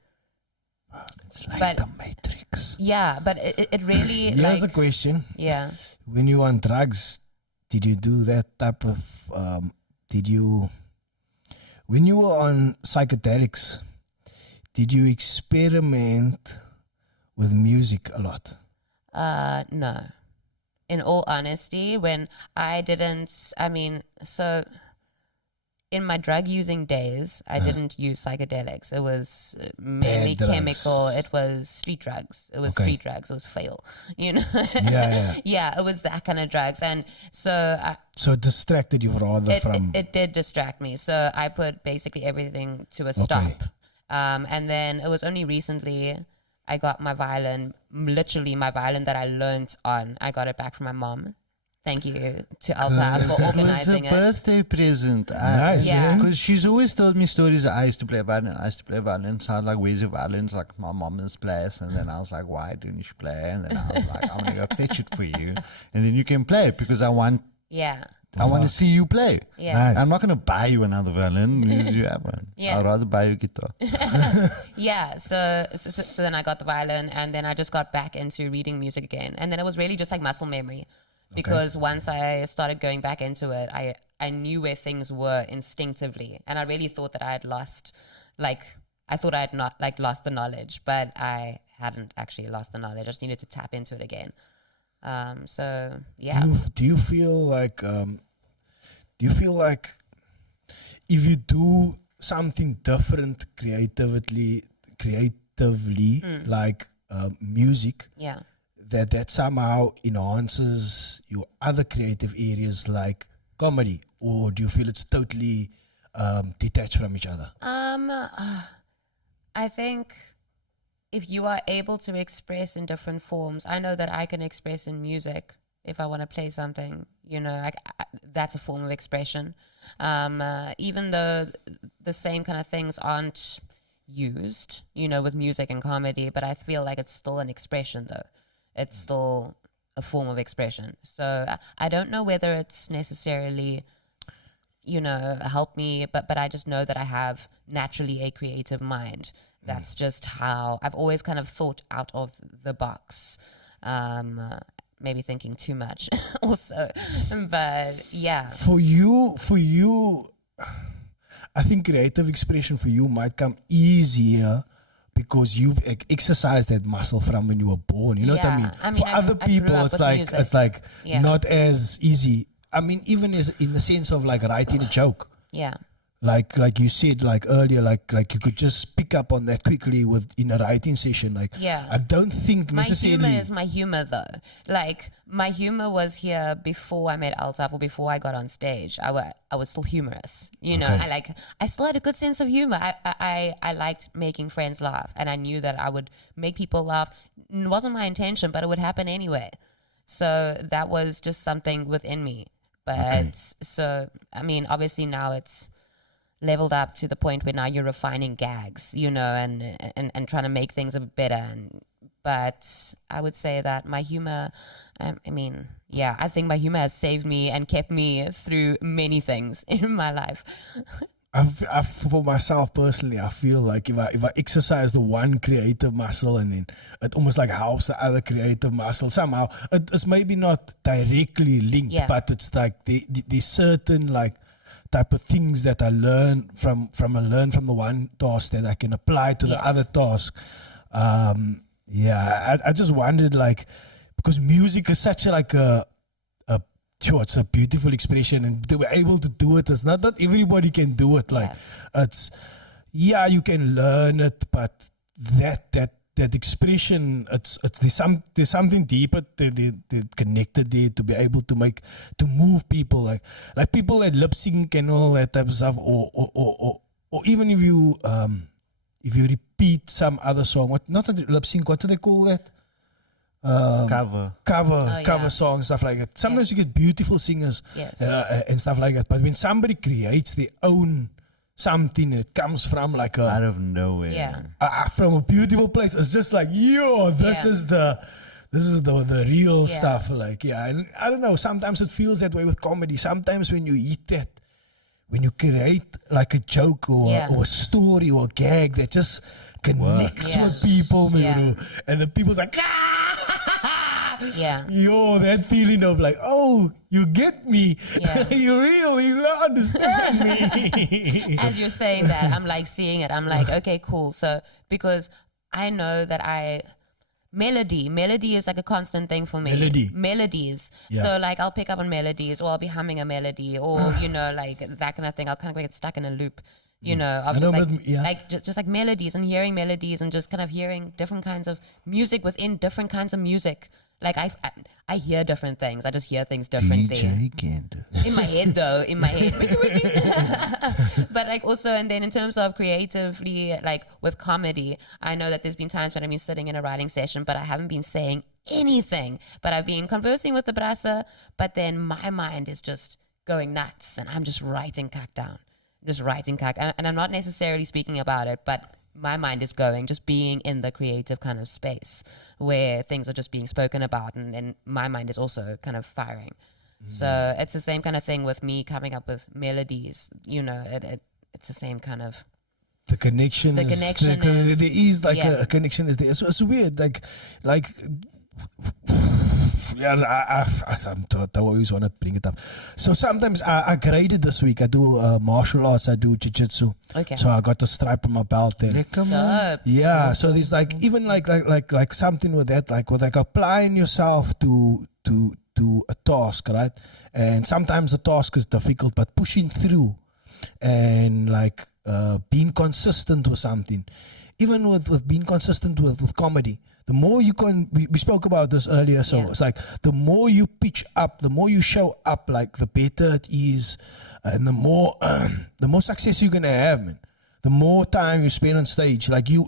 It's like the Matrix. Yeah, but it really... Here's a question. Yeah. When you were on drugs, did you do that type of... When you were on psychedelics, did you experiment with music a lot? No. In all honesty, when I didn't... so... In my drug using days, I didn't use psychedelics. It was mainly chemical. It was street drugs. It was street drugs. It was fail, you know. Yeah, it was that kind of drugs, and so. So it distracted you rather from. It did distract me. So I put basically everything to a stop, and then it was only recently I got my violin. Literally, my violin that I learned on. I got it back from my mom. Thank you to Altaaf for organizing it. It was a birthday present. Nice, yeah. Because she's always told me stories that I used to play violin. So I was like, where's your violin? It's like my mom's place. And then I was like, why didn't you play? And then I was like, I'm going to go fetch it for you. And then you can play it because I want I want to see you play. Yeah. Nice. I'm not going to buy you another violin because you have one. Yeah. I'd rather buy you a guitar. Yeah, so then I got the violin, and then I just got back into reading music again. And then it was really just like muscle memory, because once I started going back into it, I knew where things were instinctively. And I really thought that I had lost, like, I thought I had not like lost the knowledge, but I hadn't actually lost the knowledge. I just needed to tap into it again. So yeah. Do you feel like if you do something different creatively, like music, Yeah. that somehow enhances your other creative areas like comedy, or do you feel it's totally detached from each other? I think if you are able to express in different forms, I know that I can express in music if I want to play something, you know, that's a form of expression. Even though the same kind of things aren't used, you know, with music and comedy, but I feel like it's still an expression though. It's still a form of expression. So I don't know whether it's necessarily, you know, help me, but I just know that I have naturally a creative mind. That's just how I've always kind of thought out of the box. Maybe thinking too much also, but yeah. For you, I think creative expression for you might come easier because you've exercised that muscle from when you were born. You know what I mean? For other I grew people, up it's with like music. Yeah. not as easy. I mean, even as in the sense of like writing a joke. Yeah. Like you said, like earlier, like you could just pick up on that quickly in a writing session. Like, Yeah. I don't think My necessarily. humor is my humor though. Like my humor was here before I made Altaaf or before I got on stage. I was still humorous. You know, Okay. I still had a good sense of humor. I liked making friends laugh, and I knew that I would make people laugh. It wasn't my intention, but it would happen anyway. So that was just something within me. But so I mean, obviously now it's leveled up to the point where now you're refining gags, you know, and trying to make things a bit better. But I would say that my humor, I mean, yeah, I think my humor has saved me and kept me through many things in my life. For myself personally, I feel like if I exercise the one creative muscle and then it almost like helps the other creative muscle somehow. It's maybe not directly linked, but it's like there's certain like type of things that I learn from the one task that I can apply to the other task. I just wondered, like, because music is such it's a beautiful expression, and to be able to do it, it's not that everybody can do it. Like, you can learn it, but that expression, there's something deeper that connected there to be able to move people, like people that lip sync and all that type of stuff, or even if you repeat some other song, not a lip sync, what do they call that? Cover songs, stuff like that. Sometimes you get beautiful singers and stuff like that. But when somebody creates their own something, it comes from like out of nowhere, from a beautiful place. It's just like, this is the real stuff. Like, and I don't know. Sometimes it feels that way with comedy. Sometimes when you eat that, when you create like a joke or a story or a gag that just connects with people, and the people's like, that feeling of like, oh, you get me. You really understand me. As you're saying that, I'm like seeing it. I'm like, okay, cool. So because I know that melody is like a constant thing for me. Melodies. So like I'll pick up on melodies, or I'll be humming a melody, or you know, like that kind of thing. I'll kind of get stuck in a loop, you know, of just like melodies and hearing melodies and just kind of hearing different kinds of music within different kinds of music. Like I hear different things. I just hear things differently. DJ Candice. In my head though, but like also, and then in terms of creatively, like with comedy, I know that there's been times when I've been sitting in a writing session, but I haven't been saying anything, but I've been conversing with the brasa, but then my mind is just going nuts and I'm just writing kak down, and I'm not necessarily speaking about it, but my mind is going, just being in the creative kind of space where things are just being spoken about, and then my mind is also kind of firing. So it's the same kind of thing with me coming up with melodies. You know, it's the same kind of. The connection. The is, connection there is- is like yeah. a connection is there. So it's weird. Like. Yeah, I always want to bring it up. So sometimes I graded this week. I do martial arts. I do jiu-jitsu. Okay. So I got the stripe on my belt then. Lekker, man. Dope. Yeah. So there's like even like something with that, like with like applying yourself to a task, right? And sometimes the task is difficult, but pushing through and like being consistent with something. Even with being consistent with comedy. The more you we spoke about this earlier, so it's like the more you pitch up, the more you show up, like the better it is, and the more success you're gonna have, man. The more time you spend on stage, like you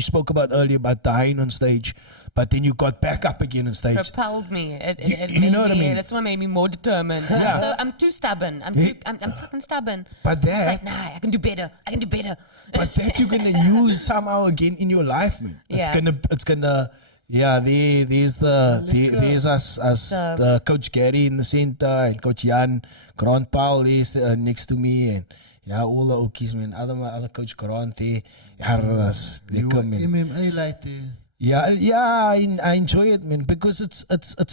spoke about earlier about dying on stage, but then you got back up again on stage. Propelled me. It You made know what I me, mean? That's what made me more determined. Yeah. So I'm too stubborn. I'm fucking stubborn. But It's that- like, nah, I can do better. I can do better. But that you're gonna use somehow again in your life, man. Yeah. It's gonna. Yeah, there's us Coach Gary in the center and Coach Jan, Grant Paul is next to me and yeah, all the okies, man. Other Coach Grant there. Ja, that's You lekker, were man. MMA like that. Yeah, I enjoy it, man, because it's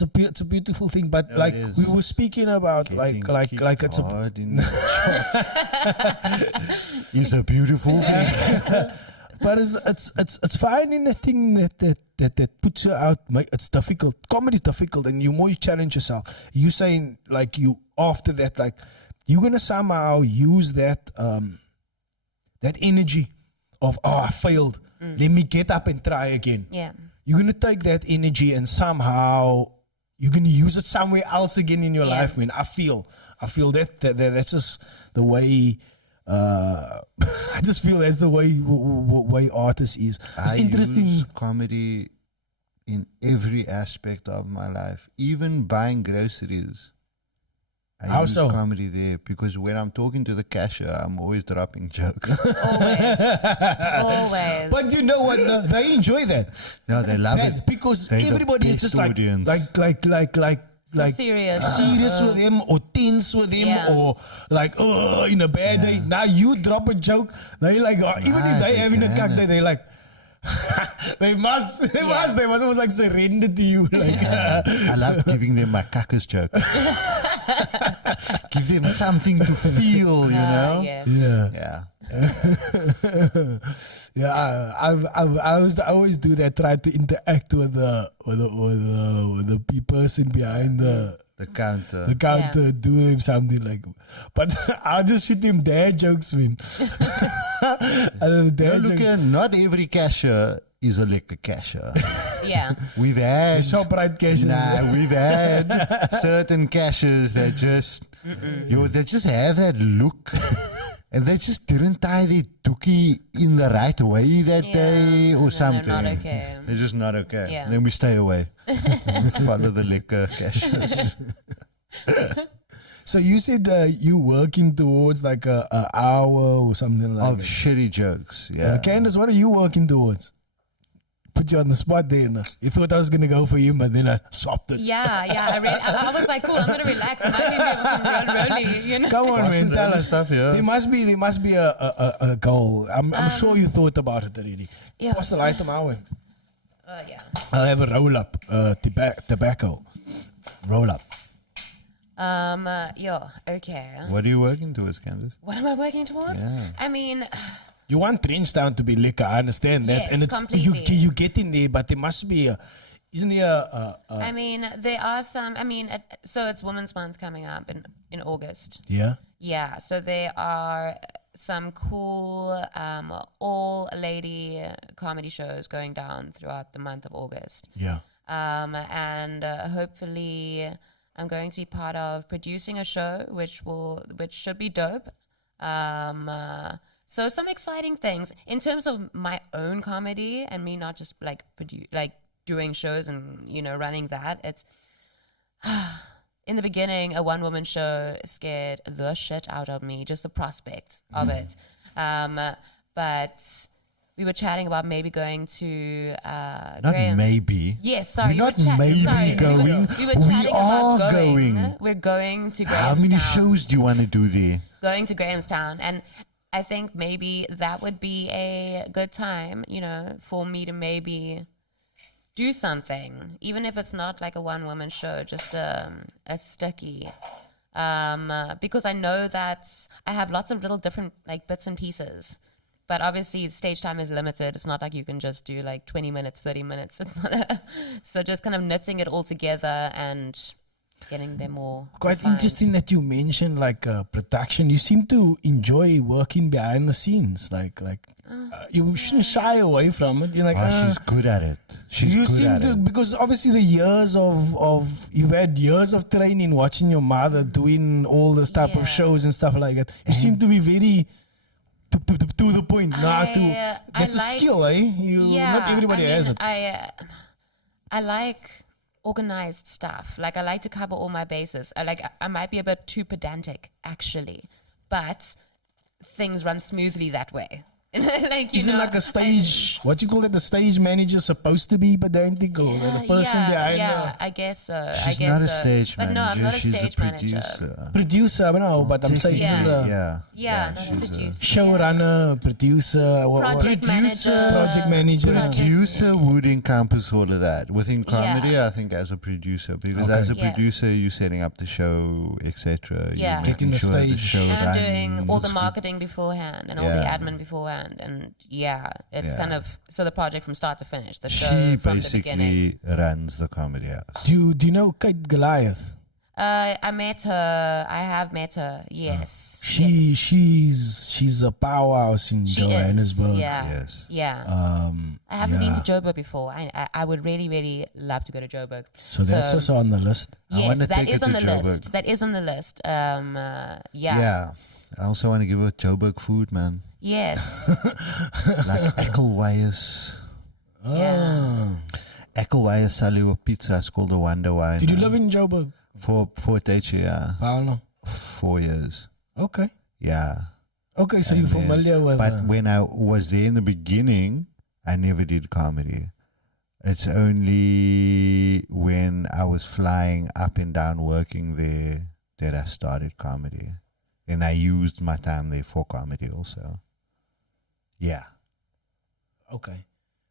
a beautiful thing. But Yeah, like it is. we were speaking about, Getting like kicked it's a hard in the It's a beautiful thing. but it's finding the thing that puts you out. It's difficult. Comedy is difficult, and you more you challenge yourself. You saying like you after that, like you're gonna somehow use that that energy of I failed. Let me get up and try again. Yeah. You're gonna take that energy and somehow you're gonna use it somewhere else again in your Yeah. life, man. I feel that's just the way. I just feel that's the way artists is. It's I interesting. use comedy in every aspect of my life, even buying groceries. I How use so? comedy there because when I'm talking to the cashier, I'm always dropping jokes. Always. Always. But you know what? No, they enjoy that. No, they love it. Because They're the everybody is best just like audience. like serious. serious with them or tense with them Yeah. or like in a bad day. Now you drop a joke, they like even if they they having a can. cuck day, they like they must almost like surrender to you. Like I love giving them my cactus joke. Give them something to feel, you know? Yes. yeah. Yeah. Yeah, I always do that. Try to interact with the person behind the The counter. Yeah. do him something like. But I'll just shoot him dad jokes, man. And the No, dad look joke, here, not every cashier is a lekker cashier. Yeah. We've had ShopRite cash. we've had certain cashiers that just they just have that look and they just didn't tie their dookie in the right way that day or No, something. they're not okay. They're just not okay. Yeah. Then we stay away. Follow the liquor cashiers. So you said you working towards like a hour or something like Of that. shitty jokes. Yeah. Candice, what are you working towards? Put you on the spot there. No? You thought I was gonna go for you, but then I swapped it. Yeah. I was like, cool, I'm going to relax. I might be able to roll rolly, you know? Come on, man, tell us. Stuff, yeah. There must be a goal. I'm sure you thought about it already. Yeah. What's the light on my way? Yeah. I'll have a roll up, tobacco. Roll up. Okay. What are you working towards, Candice? What am I working towards? Yeah. I mean, You want Trenchtown to be liquor, I understand that. Yes, and it's completely. you get in there, but there must be isn't there I mean, there are some, so it's Women's Month coming up in August. yeah? Yeah, so there are some cool all-lady comedy shows going down throughout the month of August. Yeah. And hopefully I'm going to be part of producing a show which should be dope. So some exciting things in terms of my own comedy and me not just like doing shows and running that. It's in the beginning a one-woman show scared the shit out of me, just the prospect of it. But we were chatting about maybe going to Not Graham. maybe. Yes, sorry. We're not we were maybe sorry, going. We were chatting are about going. we're going to How Grahamstown. many shows do you want to do there? Going to Grahamstown, and I think maybe that would be a good time, for me to maybe do something, even if it's not like a one-woman show, just a sticky. Because I know that I have lots of little different like bits and pieces, but obviously stage time is limited. It's not like you can just do like 20 minutes, 30 minutes. It's not so just kind of knitting it all together and getting them all Quite refined. interesting that you mentioned like production. You seem to enjoy working behind the scenes. You shouldn't shy away from it. You're like, She's good at it. She's you good seem at to, it. because obviously the years of you've had years of training, watching your mother doing all this type of Yeah. shows and stuff like that. You seem to be very to the point. That's a like- skill, eh? Not everybody has it. I like organized stuff. Like I like to cover all my bases. I might be a bit too pedantic actually, but things run smoothly that way. Like you Isn't know, like a stage, what you call it, the stage manager supposed to be pedantic, or the person behind I guess so. She's I guess not a so. stage but manager. no, I'm not a she's stage a manager. producer. producer? I don't know, but I'm saying Yeah. isn't the Yeah, not a she's producer. showrunner, producer, Project manager. project manager. Producer would encompass all of that. Within comedy, Yeah. I think as a producer, because Okay. as a Yeah. producer, you're setting up the show, etc. Yeah. Getting the The stage. show And I'm doing all the runs. marketing beforehand and all the Yeah. admin beforehand, and it's Yeah. kind of so the project from start to finish, the She show from the beginning. basically runs the comedy house. Do you know Kate Goliath? I met her. I have met her. Yes. She's a powerhouse in She Johannesburg. is. Yeah. Yes. Yeah. I haven't been yeah. to Joburg before. I would really, really love to go to Joburg. So that's also on the list. I Yes, wanna that take is her on to the Joburg. list. That is on the list. Yeah. I also want to give her Joburg food, man. Yes. Like Eckelweiss. Yeah. Eckelweiss Saluwa pizza is called the Wonder Wine. Did you live in Joburg? For Techi, yeah. How long? 4 years. Okay. Yeah. Okay, so And you're then- familiar with But when I was there in the beginning, I never did comedy. It's only when I was flying up and down working there that I started comedy. And I used my time there for comedy also. Yeah. Okay.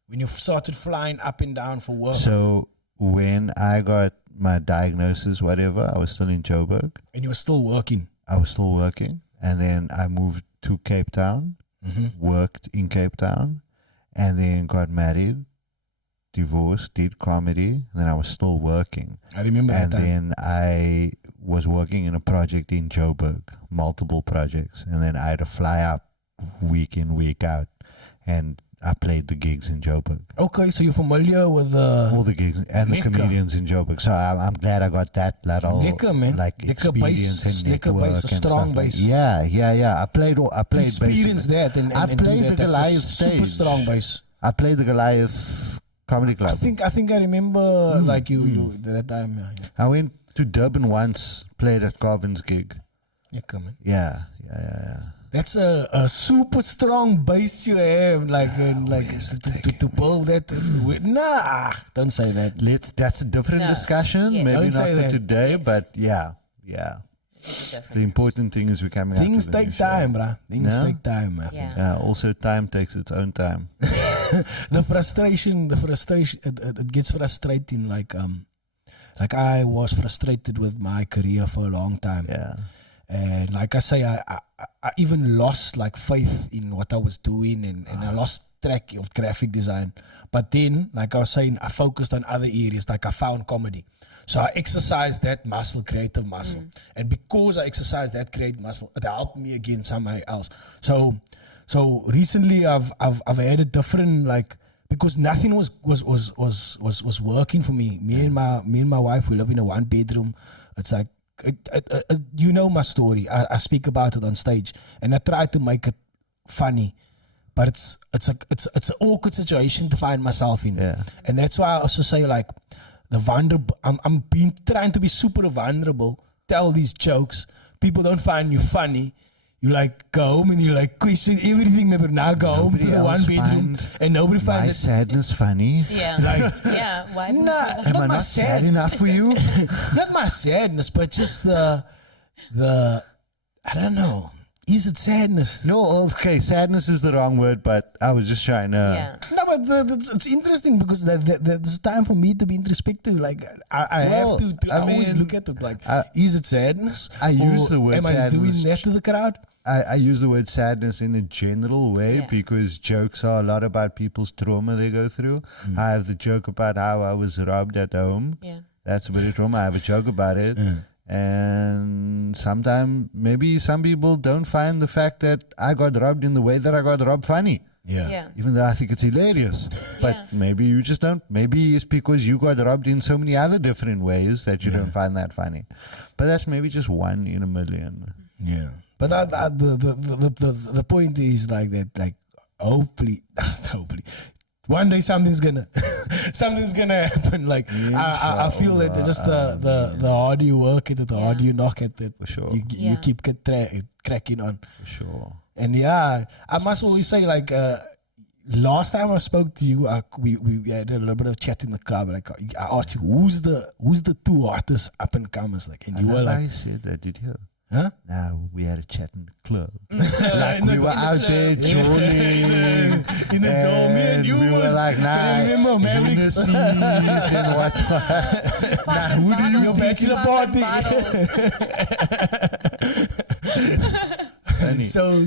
When you started flying up and down for work So when I got my diagnosis, whatever, I was still in Joburg. and you were still working. I was still working. And then I moved to Cape Town, worked in Cape Town, and then got married, divorced, did comedy, and then I was still working. I remember And that time. then I was working in a project in Joburg, multiple projects, and then I had to fly up week in, week out, and I played the gigs in Joburg. Okay, so you're familiar with All the gigs and the Lekker. comedians in Joburg. So I'm glad I got that little Lekker, man. like Lekker experience base, and lekker network base, a and strong stuff like- base. Yeah. I played experience basically. that and I and do played that. the That's a Goliath super stage. strong base. I played the Goliath Comedy Club. I think I remember like you that time. Yeah. I went to Durban once, played at Garvin's gig. Lekker, man. Yeah. That's a super strong base you have, like to build that. Nah, don't say that. That's a different No. discussion. Yes. Maybe Don't not say for that. today, Yes. but yeah. It's The different. important thing is we're coming Things out with a new take show. time, bruh. Things Yeah? take time. I think. Yeah. Yeah. Also, time takes its own time. The frustration, it gets frustrating. Like I was frustrated with my career for a long time. Yeah. And like I say, I even lost like faith in what I was doing, and I lost track of graphic design. But then, like I was saying, I focused on other areas. Like I found comedy, so I exercised that muscle, creative muscle, and because I exercised that creative muscle, it helped me again somewhere else. So recently, I've had a different like. Because nothing was working for me. Me and my wife, we live in a 1-bedroom. It's like you know my story. I speak about it on stage, and I try to make it funny, but it's an awkward situation to find myself in. Yeah. And that's why I also say like the vulnerable. I'm trying to be super vulnerable. Tell these jokes. People don't find you funny. You like go home and you like question everything. Maybe now go home to Nobody the one else bedroom find and nobody My finds it. sadness funny. Yeah. Like, Yeah. Why? didn't nah, you- Am not I my not sad sad, enough for you? not my sadness, but just the I don't know. Is it sadness? No, okay, sadness is the wrong word, but I was just trying to. Yeah. No, but it's interesting because there's time for me to be introspective. Like I Well, have to I I always mean, look at it like, is it sadness? I use Or the word am I doing sadness. that to the crowd? I use the word sadness in a general way Yeah. because jokes are a lot about people's trauma they go through. I have the joke about how I was robbed at home. Yeah. That's a bit of trauma. I have a joke about it. And sometimes maybe some people don't find the fact that I got robbed in the way that I got robbed funny. Yeah. Even though I think it's hilarious. But Yeah. maybe you just don't. Maybe it's because you got robbed in so many other different ways that you don't find that funny. But that's maybe just one in a million. Yeah. But the point is like that, like hopefully one day something's gonna happen. Like I feel that just the harder you work at it, the harder you knock at it, For sure. you Yeah. keep cracking on. For sure. And yeah, I must always say, like, last time I spoke to you, we had a little bit of chat in the club. Like, I asked you, who's the two artists up and comers? Like, and you were I like, said that, did you? huh? Now we had a chat in the club. Like We were out there jolling. In the jail, me and you we were was- like, nah, remember Mavericks? Hennessy's and whatnot. Now, who do you Your think bachelor is party. funny? So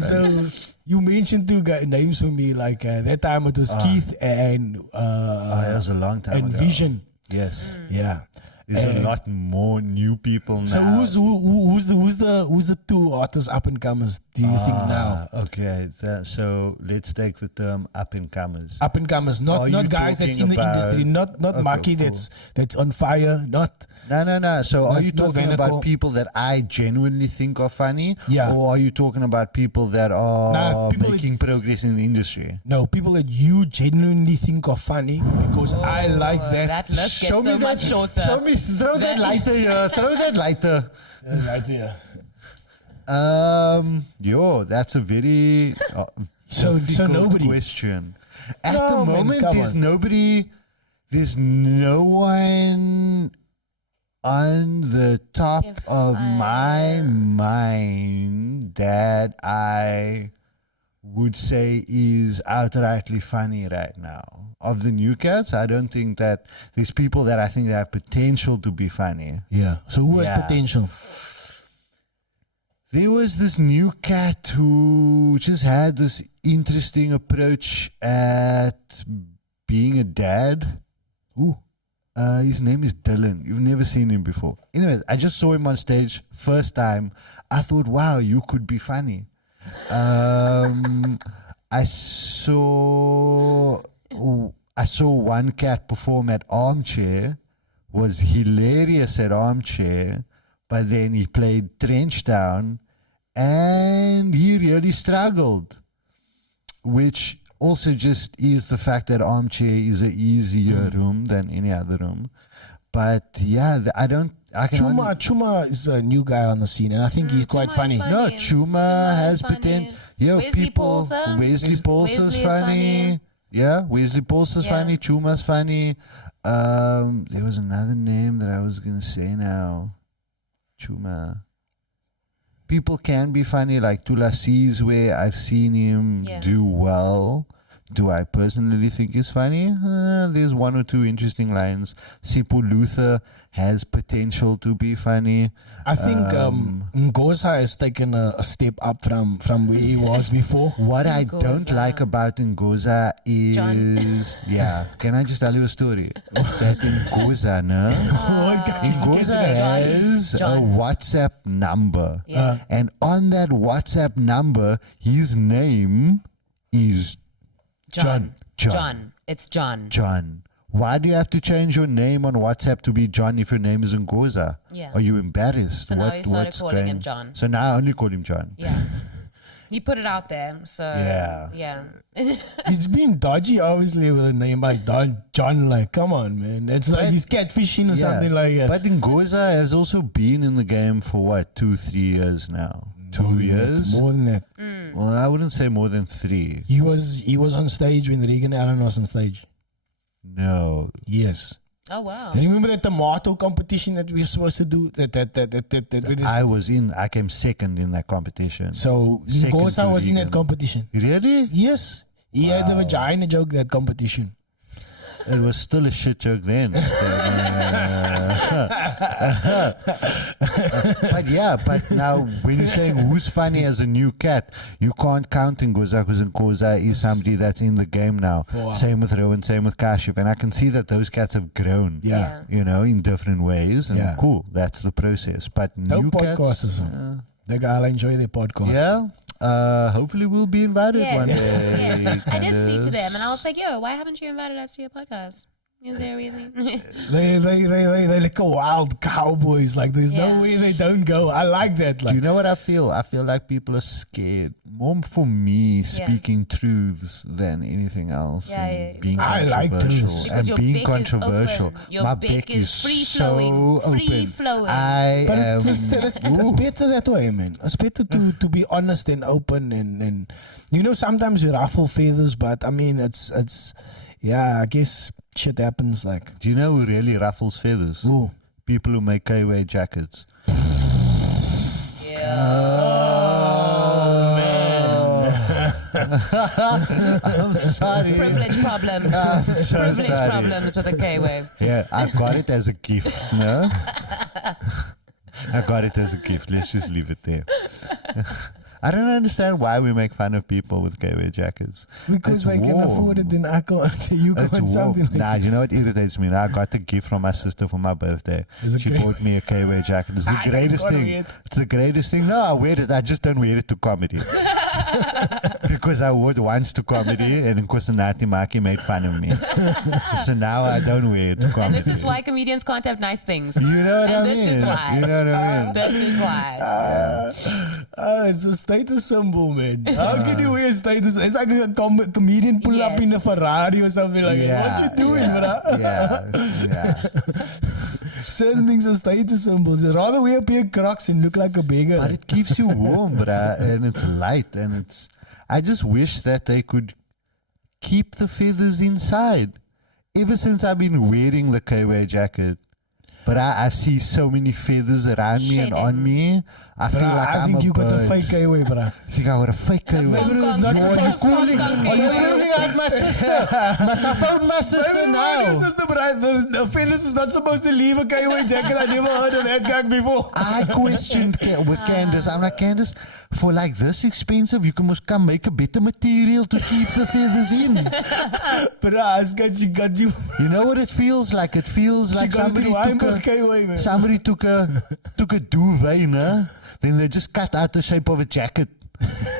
you mentioned two names for me. Like that time it was Keith and That was a long time and ago. Vision. Yes. Yeah. There's a lot more new people now. So who's the two artists up and comers? Do you think now? Okay, so let's take the term up and comers. Up and comers, Are you not guys that's talking in the about- industry, not Okay, Maki cool. that's on fire, not. No. So are Not- you not talking Venacle. about people that I genuinely think are funny? Yeah. Or are you talking about people that are Nah, people making progress in the industry? No, people that you genuinely think are funny because I like that. That list gets so much shorter. Show me, throw that lighter here. Throw that lighter. Right there. Yo, that's a very So difficult nobody. question. At No, the man, moment, come there's on. nobody. There's no one on the top If of my I- mind that I would say is outrightly funny right now. Of the new cats, I don't think that there's people that I think that have potential to be funny. Yeah. So who has Yeah. potential? There was this new cat who just had this interesting approach at being a dad. Ooh. His name is Dylan. You've never seen him before. Anyways, I just saw him on stage first time. I thought, wow, you could be funny. I saw one cat perform at Armchair, was hilarious at Armchair, but then he played Trenchtown and he really struggled, which also just is the fact that Armchair is an easier room than any other room. But yeah, I can Chuma is a new guy on the scene, and I think he's quite Chuma is funny. funny. No, Chuma Chuma has is funny. potential. Yo, Wesley people. Paulser. Wesley Paulser's Wesley is funny. funny. Yeah, Wesley Paulser's Yeah. funny. Chuma's funny. There was another name that I was gonna say now. Chuma. People can be funny, like Tula Sees, where I've seen him Yeah. do well. Do I personally think he's funny? There's one or two interesting lines. Sipu Luther has potential to be funny. I think Ngoza has taken a step up from where he was before. What I Ngoza. don't like about Ngoza is... John. Yeah. Can I just tell you a story? That Ngoza, no? Ngoza has John. a WhatsApp number. Yeah. And on that WhatsApp number, his name is John. John. John. It's John. John. Why do you have to change your name on WhatsApp to be John if your name is Ngoza? Yeah. Are you embarrassed? So now he started what's calling him going- John. So now I only call him John. Yeah. He put it out there. So Yeah. Yeah. He's being dodgy, obviously, with a name like John. Like, come on, man. It's like But- he's catfishing or Yeah. something like that. But Ngoza has also been in the game for what, 2-3 years now. 2 years. More than that. Well, I wouldn't say more than 3. He was on stage when Regan Allen was on stage. No. Yes. Oh wow. And remember that tomato competition that we were supposed to do? I came second in that competition. So Second Ngosa to was in that Regan. competition. Really? Yes. He had the vagina joke that competition. It was still a shit joke then. But now when you're saying who's funny as a new cat, you can't count Ngoza because Ngoza is somebody that's in the game now. Wow. Same with Rowan, same with Kashif. And I can see that those cats have grown, Yeah. you know, in different ways. And Yeah. cool, that's the process. But No new cats, podcasters. They gotta enjoy their podcast. yeah. Hopefully we'll be invited Yes. one day. Yes. I did speak to Candice. them and I was like, yo, why haven't you invited us to your podcast? Is there a reason? They like a wild cowboys. Like there's no Yeah. way they don't go. I like that. Do Like you know what I feel? I feel like people are scared more for me speaking truths than anything else. Yeah, and yeah. being I like controversial truths. Because and your being beck is controversial. open. Your My beck beck is is free-flowing. so open. Free-flowing. I but am. it's better that way, man. It's better to be honest and open and you know sometimes you ruffle feathers, but I mean it's yeah, I guess shit happens like Do you know who really ruffles feathers? ooh. People who make K-way jackets. Yeah. I'm sorry. Privilege problems. I'm so Privilege sorry. problems with a K-wave. Yeah, I got it as a gift, no? I got it as a gift. Let's just leave it there. I don't understand why we make fun of people with K-way jackets. Because It's they can warm. afford it, then I can't. You It's can't something warm. like Nah, you know what irritates me? I got a gift from my sister for my birthday. Is it She K- bought me a K-way jacket. It's the I don't greatest wanna thing. wear it. It's the greatest thing. No, I wear it. I just don't wear it to comedy. Because I wore it once to comedy and Nkosinati Maki made fun of me. So now I don't wear it to comedy. And this is why comedians can't have nice things. You know what And I this mean? is why. You know what I mean? This is why. it's a status symbol, man. How can you wear status? It's like a comedian pull up in a Yes. Ferrari or something like that. What you doing, yeah, bro? Yeah. Certain things are status symbols. You'd rather wear a pair of Crocs and look like a beggar. But it keeps you warm, bruh, and it's light, and it's. I just wish that they could keep the feathers inside. Ever since I've been wearing the K-way jacket, but I see so many feathers around me and Shedding. on me. I feel Bruh, like I I'm think a you got a bird. fake away, bro. I think I got a fake K-way. Maybe Kong, that's Kong, what Kong, you calling. Kong, Kong, Are you Kong. calling out my sister? Must I phone my sister now? Sister, but the feathers is not supposed to leave a K-way jacket. I never heard of that gag before. I questioned with Candice. I'm like, Candice, for like this expensive, you can must come make a better material to keep the feathers in. But I got you. You know what it feels like? It feels like somebody took a duvet, no? Then they just cut out the shape of a jacket,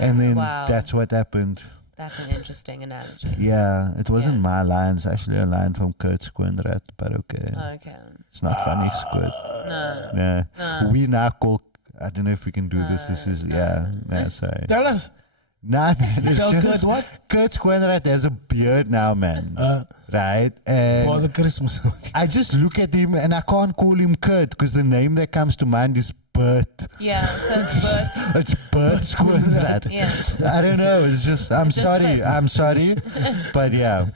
and then Wow. that's what happened. That's an interesting analogy. Yeah, it wasn't Yeah. my line. It's actually a line from Kurt Squindrat, but okay. Okay. It's not funny, Squid. No. Yeah. No. We now call. I don't know if we can do this. This is sorry. Tell us. Nah, man. It's Tell just, Kurt what? Kurt Squindrat has a beard now, man. Right? And For the Christmas. I just look at him and I can't call him Kurt because the name that comes to mind is Bert. Yeah, so it's birth. It's Bert Squindrat. Yeah. I don't know. It's just, I'm It just sorry. fits. I'm sorry. But yeah.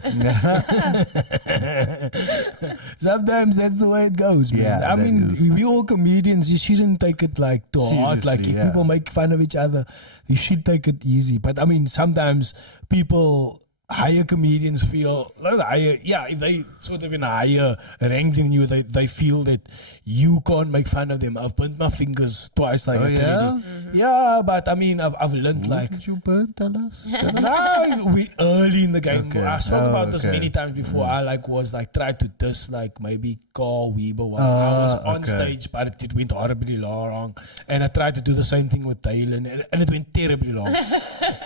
Sometimes that's the way it goes, man. Yeah, I that mean, is. we all comedians. You shouldn't take it like to heart. Like if Seriously, yeah. people make fun of each other, you should take it easy. But I mean, sometimes people, higher comedians feel, not higher, yeah, if they sort of in a higher rank than you, they feel that you can't make fun of them. I've burnt my fingers twice like Oh, that. yeah? already. Yeah, but I mean, I've learned like, Did you burn? Tell us. no, we early in the game. Okay. I spoke Oh, about this okay. many times before. I was try to diss like maybe Carl Weber while I was on okay. stage, but it went horribly wrong. And I tried to do the same thing with Dylan, and it went terribly wrong.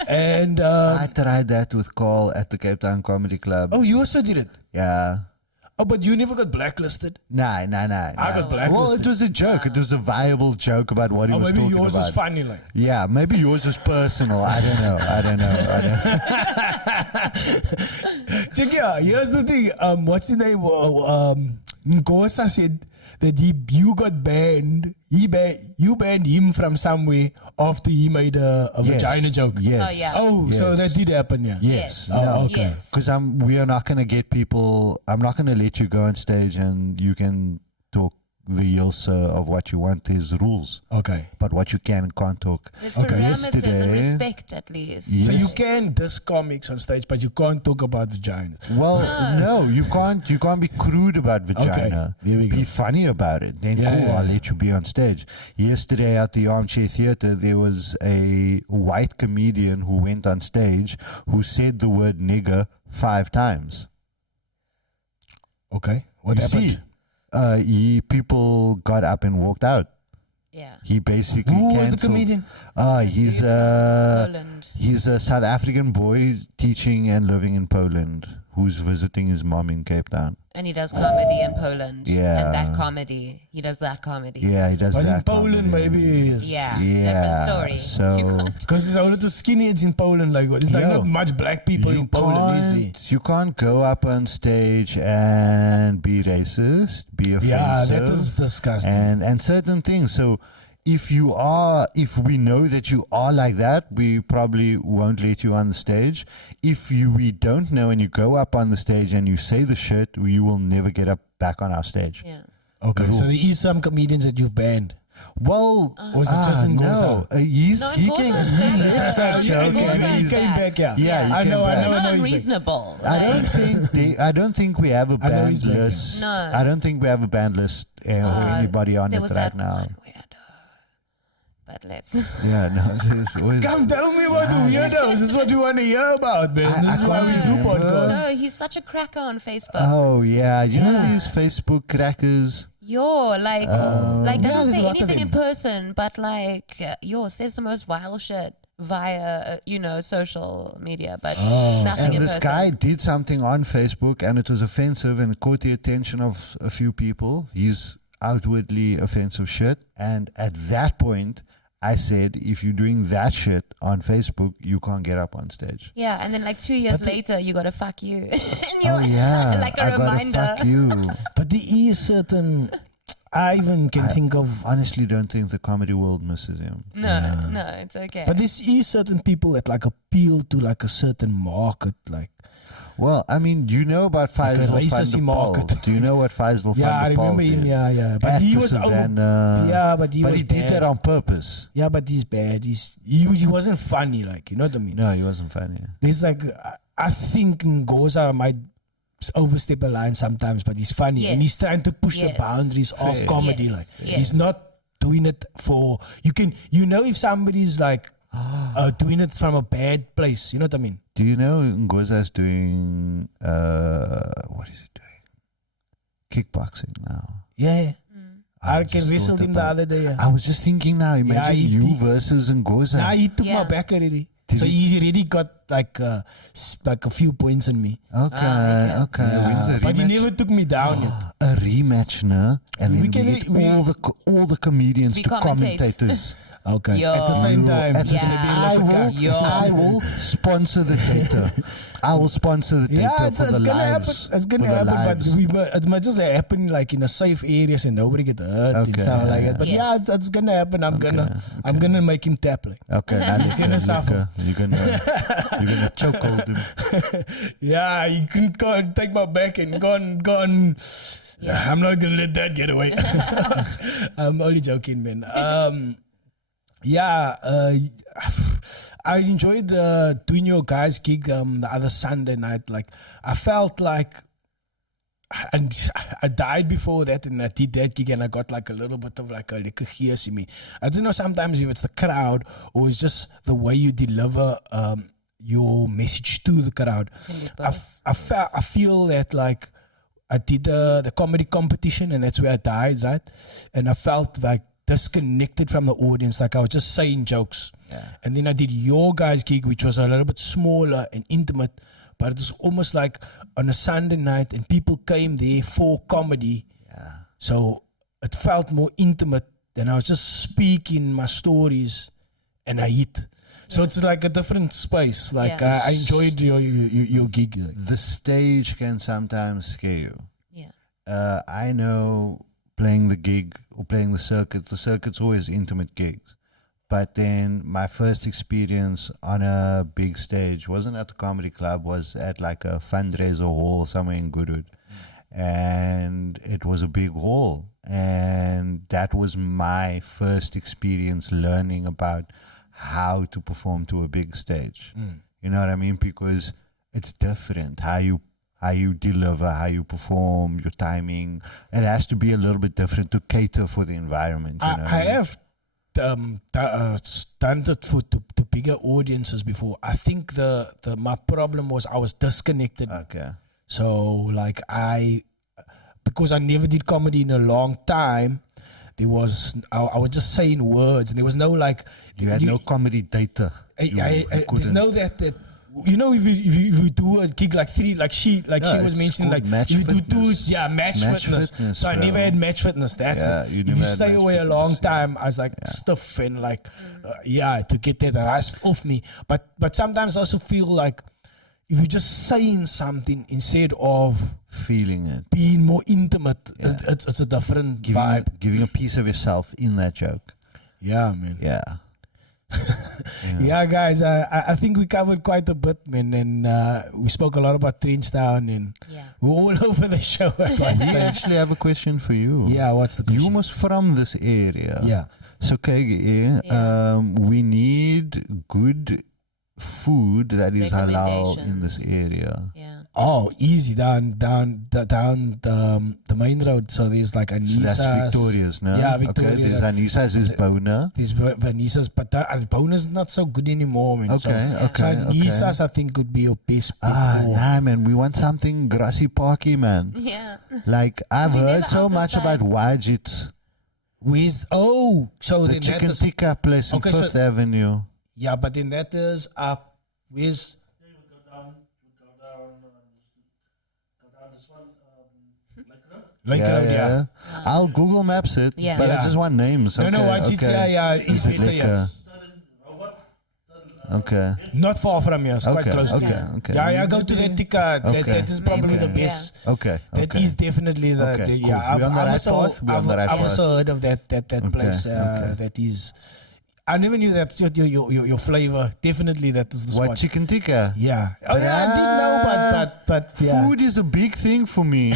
And I tried that with Carl at the Cape Town Comedy Club. oh, you also did it. Yeah. Oh, but you never got blacklisted. Nah. I got Well, blacklisted. it was a joke. It was a viable joke about what he Oh, was maybe talking yours about. was funny, like. Yeah, maybe yours was personal. I don't know. Check yeah, here's the thing. What's the name? Ngosa said that you got banned. You banned him from somewhere after he made a vagina joke. Yes. Oh, yeah. Oh, so Yes. that did happen, yeah. Yes. Oh, No. okay. Yes. Because we are not going to get people. I'm not going to let you go on stage and you can talk the Ilse of what you want. There's rules, Okay. but what you can and can't talk. There's Okay. parameters and Yesterday- respect at least. Yes. So you can diss comics on stage, but you can't talk about vaginas. Well, no, you can't. You can't be crude about vagina. there we go. Be funny about it. Then Yeah, cool, yeah. I'll let you be on stage. Yesterday at the Armchair Theatre, there was a white comedian who went on stage who said the word nigger 5 times. Okay. What You happened? see, people got up and walked out. Yeah. He basically Who was the cancelled. comedian? Poland. He's a South African boy teaching and living in Poland who's visiting his mom in Cape Town. And he does comedy in Poland. Yeah. And that comedy. He does that comedy. Yeah, he does But that. in Poland, comedy. maybe is. Yeah. Yeah. Different story. So Because there's a lot of skinheads in Poland. Like, there's like Yo, not much black people in Poland, is there? you can't go up on stage and be racist, be offensive, Yeah, that is disgusting. and certain things. So if we know that you are like that, we probably won't let you on the stage. If we don't know and you go up on the stage and you say the shit, you will never get up back on our stage. Yeah. Okay, so there rules. is some comedians that you've banned. Well, Or is it just in no, Goza? he's No, he Goza's can bad. left that Yeah, joke Goza's and he he's, came bad. back, yeah. yeah, he I came know, I back. know, I Not know. he's back. unreasonable. I don't think I don't think we have a I know band he's back, yeah. list. No. I don't think we have a band list or anybody on there it was right that now. one weirdo. But let's. Yeah, no, there's always. Come tell me about the weirdos. This is what we want to hear about, man. I This is why we can't do remember. podcasts. No, he's such a cracker on Facebook. Oh yeah, you know Yeah. these Facebook crackers. Like Yeah, doesn't there's say a lot of anything in them. person, but like says the most vile shit via social media, but nothing And in this person. guy did something on Facebook, and it was offensive, and it caught the attention of a few people. He's outwardly offensive shit, and at that point, I said, if you're doing that shit on Facebook, you can't get up on stage. Yeah, and then like 2 years later, you gotta fuck you. And Oh yeah, like a I reminder. gotta fuck you. But there is certain. I even can think of. Honestly, don't think the comedy world misses him. No, it's okay. But there is certain people that like appeal to like a certain market, like. Well, I mean, do you know about Like a Faisal van racism der market. Pol? Do you know what Faisal Yeah, I van der Pol remember him. did? Yeah. But he was over. Yeah, but he was did bad. that on purpose. Yeah, but he's bad. He wasn't funny, like, you know what I mean? No, he wasn't funny. There's like, I think Ngoza might overstep a line sometimes, but he's funny. And he's Yes. trying to push the Yes. boundaries of Fair. comedy. Yes. Like, Yes. he's not doing it for, if somebody's like, doing it from a bad place, you know what I mean? Do you know Ngoza's doing, what is he doing? Kickboxing now. Yeah. I just can wrestled thought him the about- other day. Yeah. I was just thinking now, imagine he you beat- versus Ngoza. Nah, he took Yeah. my back already. Did So he? he already got like a few points on me. Okay. When's the But he rematch? never took me down yet. A rematch, no? And We then can we get re- all the comedians To to commentate. commentators. Okay. Yo. At the same time, At the it's same- gonna be a I lot of will, guys. Yo. I will sponsor the data. I will sponsor the data Yeah, for it's the gonna lives. happen. It's gonna for the happen, lives. but it might just happen like in a safe areas and nobody get hurt and Okay. stuff like that. But yeah, Yes. it's gonna happen. I'm gonna make him tap like. Okay, now gonna suffer. you're gonna choke hold him. Yeah, you can't take my back and gone. Yeah. I'm not gonna let that get away. I'm only joking, man. I enjoyed doing your guys' gig the other Sunday night. Like, I felt like, and I died before that, and I did that gig, and I got like a little bit of like a lekker gees in me. I don't know sometimes if it's the crowd or it's just the way you deliver your message to the crowd. I feel that like I did the comedy competition, and that's where I died, right? And I felt like disconnected from the audience, like I was just saying jokes. And then I did your guys' gig, which was a little bit smaller and intimate, but it was almost like on a Sunday night, and people came there for comedy. So it felt more intimate than I was just speaking my stories, and I hit. So it's like a different space. Like Yeah. I enjoyed your gig. The stage can sometimes scare you. Yeah. I know playing the gig or playing the circuit. The circuit's always intimate gigs. But then my first experience on a big stage wasn't at the comedy club, was at like a fundraiser hall somewhere in Goodwood. And it was a big hall. And that was my first experience learning about how to perform to a big stage. You know what I mean? Because it's different. How you deliver, how you perform, your timing. It has to be a little bit different to cater for the environment. You know what I I mean? have done it to bigger audiences before. I think my problem was I was disconnected. Okay. So like because I never did comedy in a long time, I was just saying words, and there was no like. You had no comedy data. There's couldn't. no that. You know, if you do a gig like she was mentioning, like match you do fitness. match fitness. So I bro. never had match fitness. That's it. you If never you had stay match away a long fitness, time, I was like stiff and like to get that rust off me. But sometimes I also feel like if you're just saying something instead of feeling it, being more intimate, it's a different vibe. giving a piece of yourself in that joke. Yeah, man. Yeah. Yeah, guys, I think we covered quite a bit, man, and we spoke a lot about Trenchtown, and we're all over the show at one We stage. actually have a question for you. Yeah, what's the question? You must from this area. Yeah. So, KGE, we need good food that is halal in this area. Yeah. Oh, easy down the main road. So there's like So Anisa's. that's Victoria's, no? Yeah, Victoria. Okay, there's Anisa's, there's Bona. There's Anisa's, but Bona's not so good anymore, man. So Anisa's, I think, would be your best bet. Nah, man, we want something grassy parky, man. Yeah. Like, I've We heard never so much outside. about Wajits, So the then that chicken is, tikka place on Okay, so- Fifth Avenue. yeah, but then that is up. Where's Lake Road, yeah. I'll Google Maps it, Yeah. but I Yeah. just want names. No, Okay, Wajits, okay. yeah, it's Is it better, yeah. liquor? Okay. Not far from here, it's quite Okay, close to okay, here. okay. Yeah, go to that tikka. Okay. That is probably Okay. the best. Okay. That is definitely the, Okay, the cool. yeah. We're on the right path? We're on the right I've path. also heard of that place. okay. That is, I never knew that's your flavor. Definitely, that is the What, spot. chicken tikka? Yeah. Oh yeah, I did know, but yeah. Food is a big thing for me.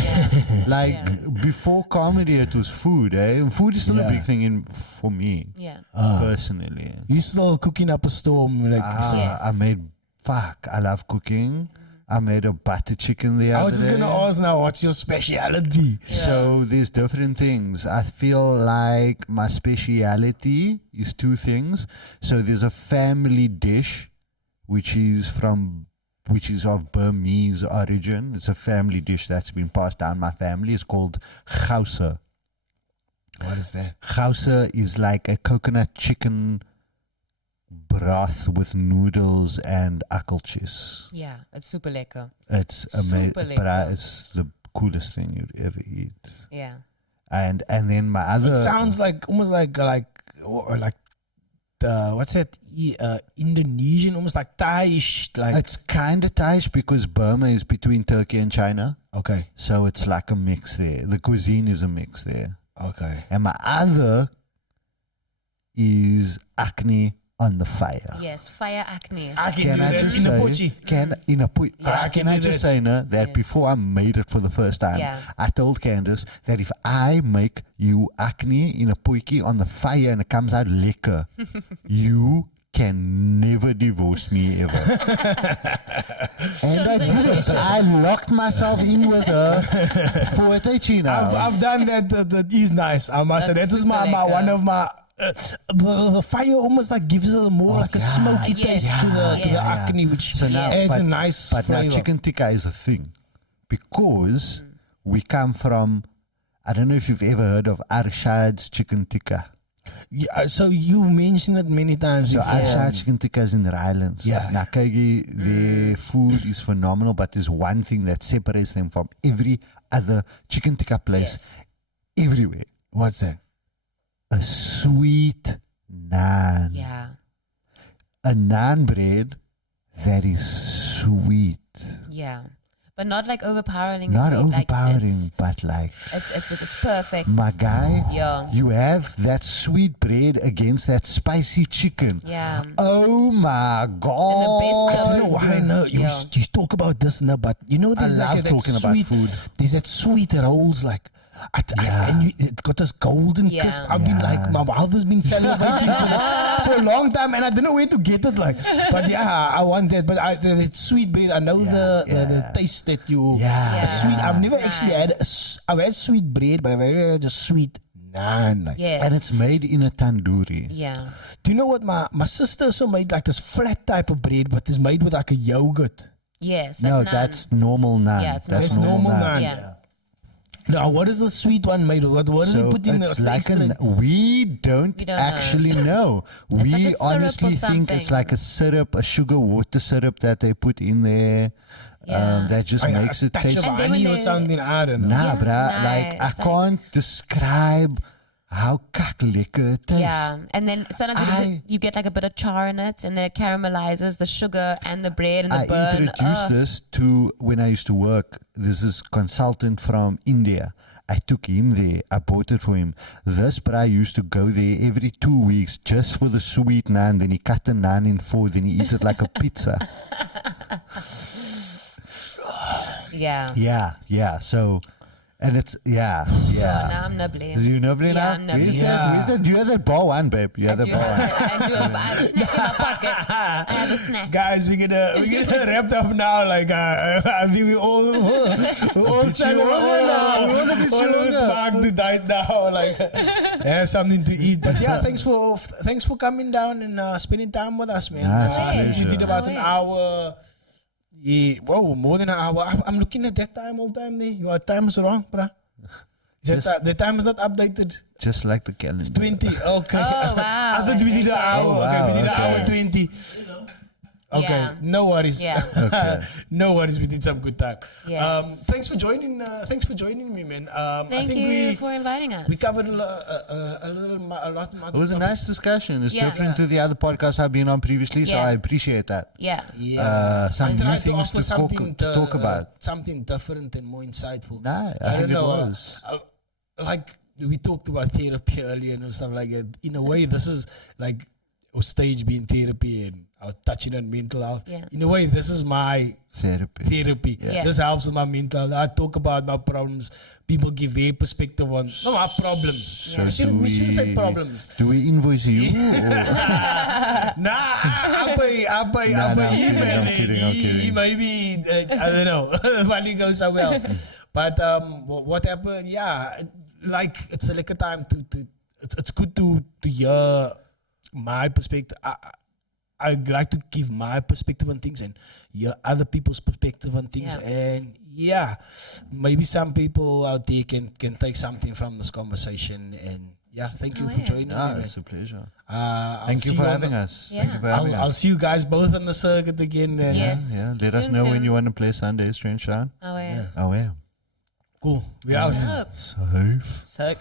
Like before comedy, it was food. Food is still a Yeah. big thing for me Yeah. personally. You still cooking up a storm, like. Yes. I made. I love cooking. I made a butter chicken the I other was just day. gonna ask now, what's your speciality? So there's different things. I feel like my speciality is two things. So there's a family dish, which is of Burmese origin. It's a family dish that's been passed down my family. It's called gausa. What is that? Gausa is like a coconut chicken broth with noodles and akkeltjes. Yeah. It's super lekker. It's Super amazing, but lekker. it's the coolest thing you'd ever eat. Yeah. And then my other It sounds like almost like what's that? Indonesian, almost like Thai-ish. Like it's kind of Thai because Burma is between Turkey and China, okay, so it's like a mix there. The cuisine is a mix there. okay. And my other is acne on the fire. Yes. Fire acne. I can Can do I that just in a say? pochi. Yeah, Can I just say no, that before I made it for the first time, Yeah. I told Candice that if I make you acne in a potjie on the fire and it comes out lekker, you can never divorce me ever. And I did it. I locked myself in with her for a China. I've done that. That is nice. I must say that That's was super my one lekker. of my. The fire almost like gives it more like a smoky Yes. taste to the Yes. acne, which So now, adds but, a nice but now flavor. chicken tikka is a thing because we come from. I don't know if you've ever heard of Arshad's chicken tikka. Yeah, so you've mentioned it many times So before. Arshad's chicken tikka is in the Highlands. Yeah. Now, Kagi, their food is phenomenal, but there's one thing that separates them from every other chicken tikka place everywhere: What's that? a sweet naan. Yeah. A naan bread that is sweet. Yeah. but not like overpowering. Not sweet, overpowering, Like but like, it's perfect. my guy, Yeah. you have that sweet bread against that spicy chicken. Yeah. Oh my God. best I don't know why no. You talk about this now, but you know there's I like love that talking about sweet, food. There's that sweet rolls like. And it got this golden Yeah. crisp. I've been like, my mouth has been salivating for this for a long time, and I don't know where to get it. Like, but yeah, I want that. But the sweet bread, I know the taste that you. Yeah. Sweet. I've never actually had. I've had sweet bread, but I've never had just sweet naan. Like. Yes. And it's made in a tandoori. Yeah. Do you know what my sister also made like this flat type of bread, but it's made with like a yogurt. Yes. No, naan. that's normal naan. Yeah, it's that's normal naan. Yeah. Now, what is the sweet one made of? What do they put in there? it's like we don't We don't actually know. It's We like a syrup honestly or think it's something. like a syrup, a sugar water syrup that they put in there. Yeah. That just makes it touch taste. of And then honey when or they- something. I don't know. Nah, Yeah, bruh. Like I it's like- can't describe how lekker it tastes. Yeah, and then sometimes you get like a bit of char in it, and then it caramelizes the sugar and the bread and the I burn. introduced this to when I used to work. This is consultant from India. I took him there. I bought it for him. This bra used to go there every 2 weeks just for the sweet naan. Then he cut the naan in four. Then he eat it like a pizza. Yeah. Yeah. So, and it's Oh, now yeah. I'm nibbling. Is you nibbling Yeah, now? I'm nibbling. Where's that? You have that ball one, babe. You have I that do ball one. have a snack in my pocket. I have a snack. Guys, we're gonna wrap up now. Like I think we all said all of us back to diet now. Like have something to eat. But yeah, thanks for coming down and spending time with us, man. Nah, it's a I think you pleasure. did about Oh, an yeah. hour. Yeah, whoa, more than an hour. I'm looking at that time all the time. There, your time is wrong, bruh. The time is not updated. Just like the calendar. 20. Okay. Oh, wow. I thought we did an hour. Oh, Okay, we did an wow, hour okay. 20. Okay, Yeah. no worries. Yeah. Okay. No worries. We did some good time. Yes. Thanks for joining. Thanks for joining me, man. I Thank think you for inviting us. we covered a lot. It was a nice discussion. It's Yeah. different to the other podcasts I've been on previously, so Yeah. I appreciate that. Yeah. Some I new tried to things offer to something talk about. something different and more insightful. Nah, I I think don't it know. was. Like we talked about therapy earlier and stuff like that. In a way, this is like our stage being therapy and our touching on mental health. Yeah. In a way, this is my therapy. Yeah. This helps with my mental health. I talk about my problems. People give their perspective on my problems. Yeah. So We shouldn't say problems. Do we invoice you? Nah, I pay No, I'm him, kidding, and I'm kidding, I'm he kidding. maybe I don't know. Money goes so well, but what happened? Yeah, like it's a like a time to it's good to hear my perspective. I like to give my perspective on things and hear other people's perspective on things. Yeah. And yeah, maybe some people out there can take something from this conversation. And yeah, thank you for joining me. Ah, man. it's a pleasure. I'll Thank you see for on having the- us. Yeah. Thank you for having I'll us. see you guys both on the circuit again. And Yes. Yeah, let us Soon, know when soon. you want to play Sunday, Strange Sound. Oh, yeah. Oh, yeah. Cool. We out. Hope. Safe. So.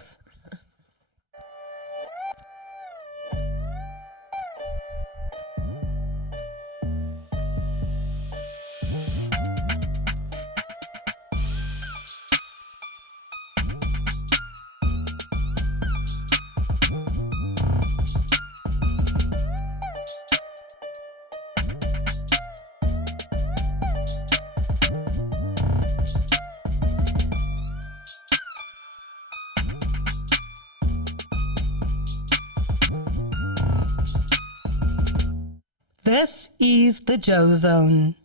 This is the joeZONE.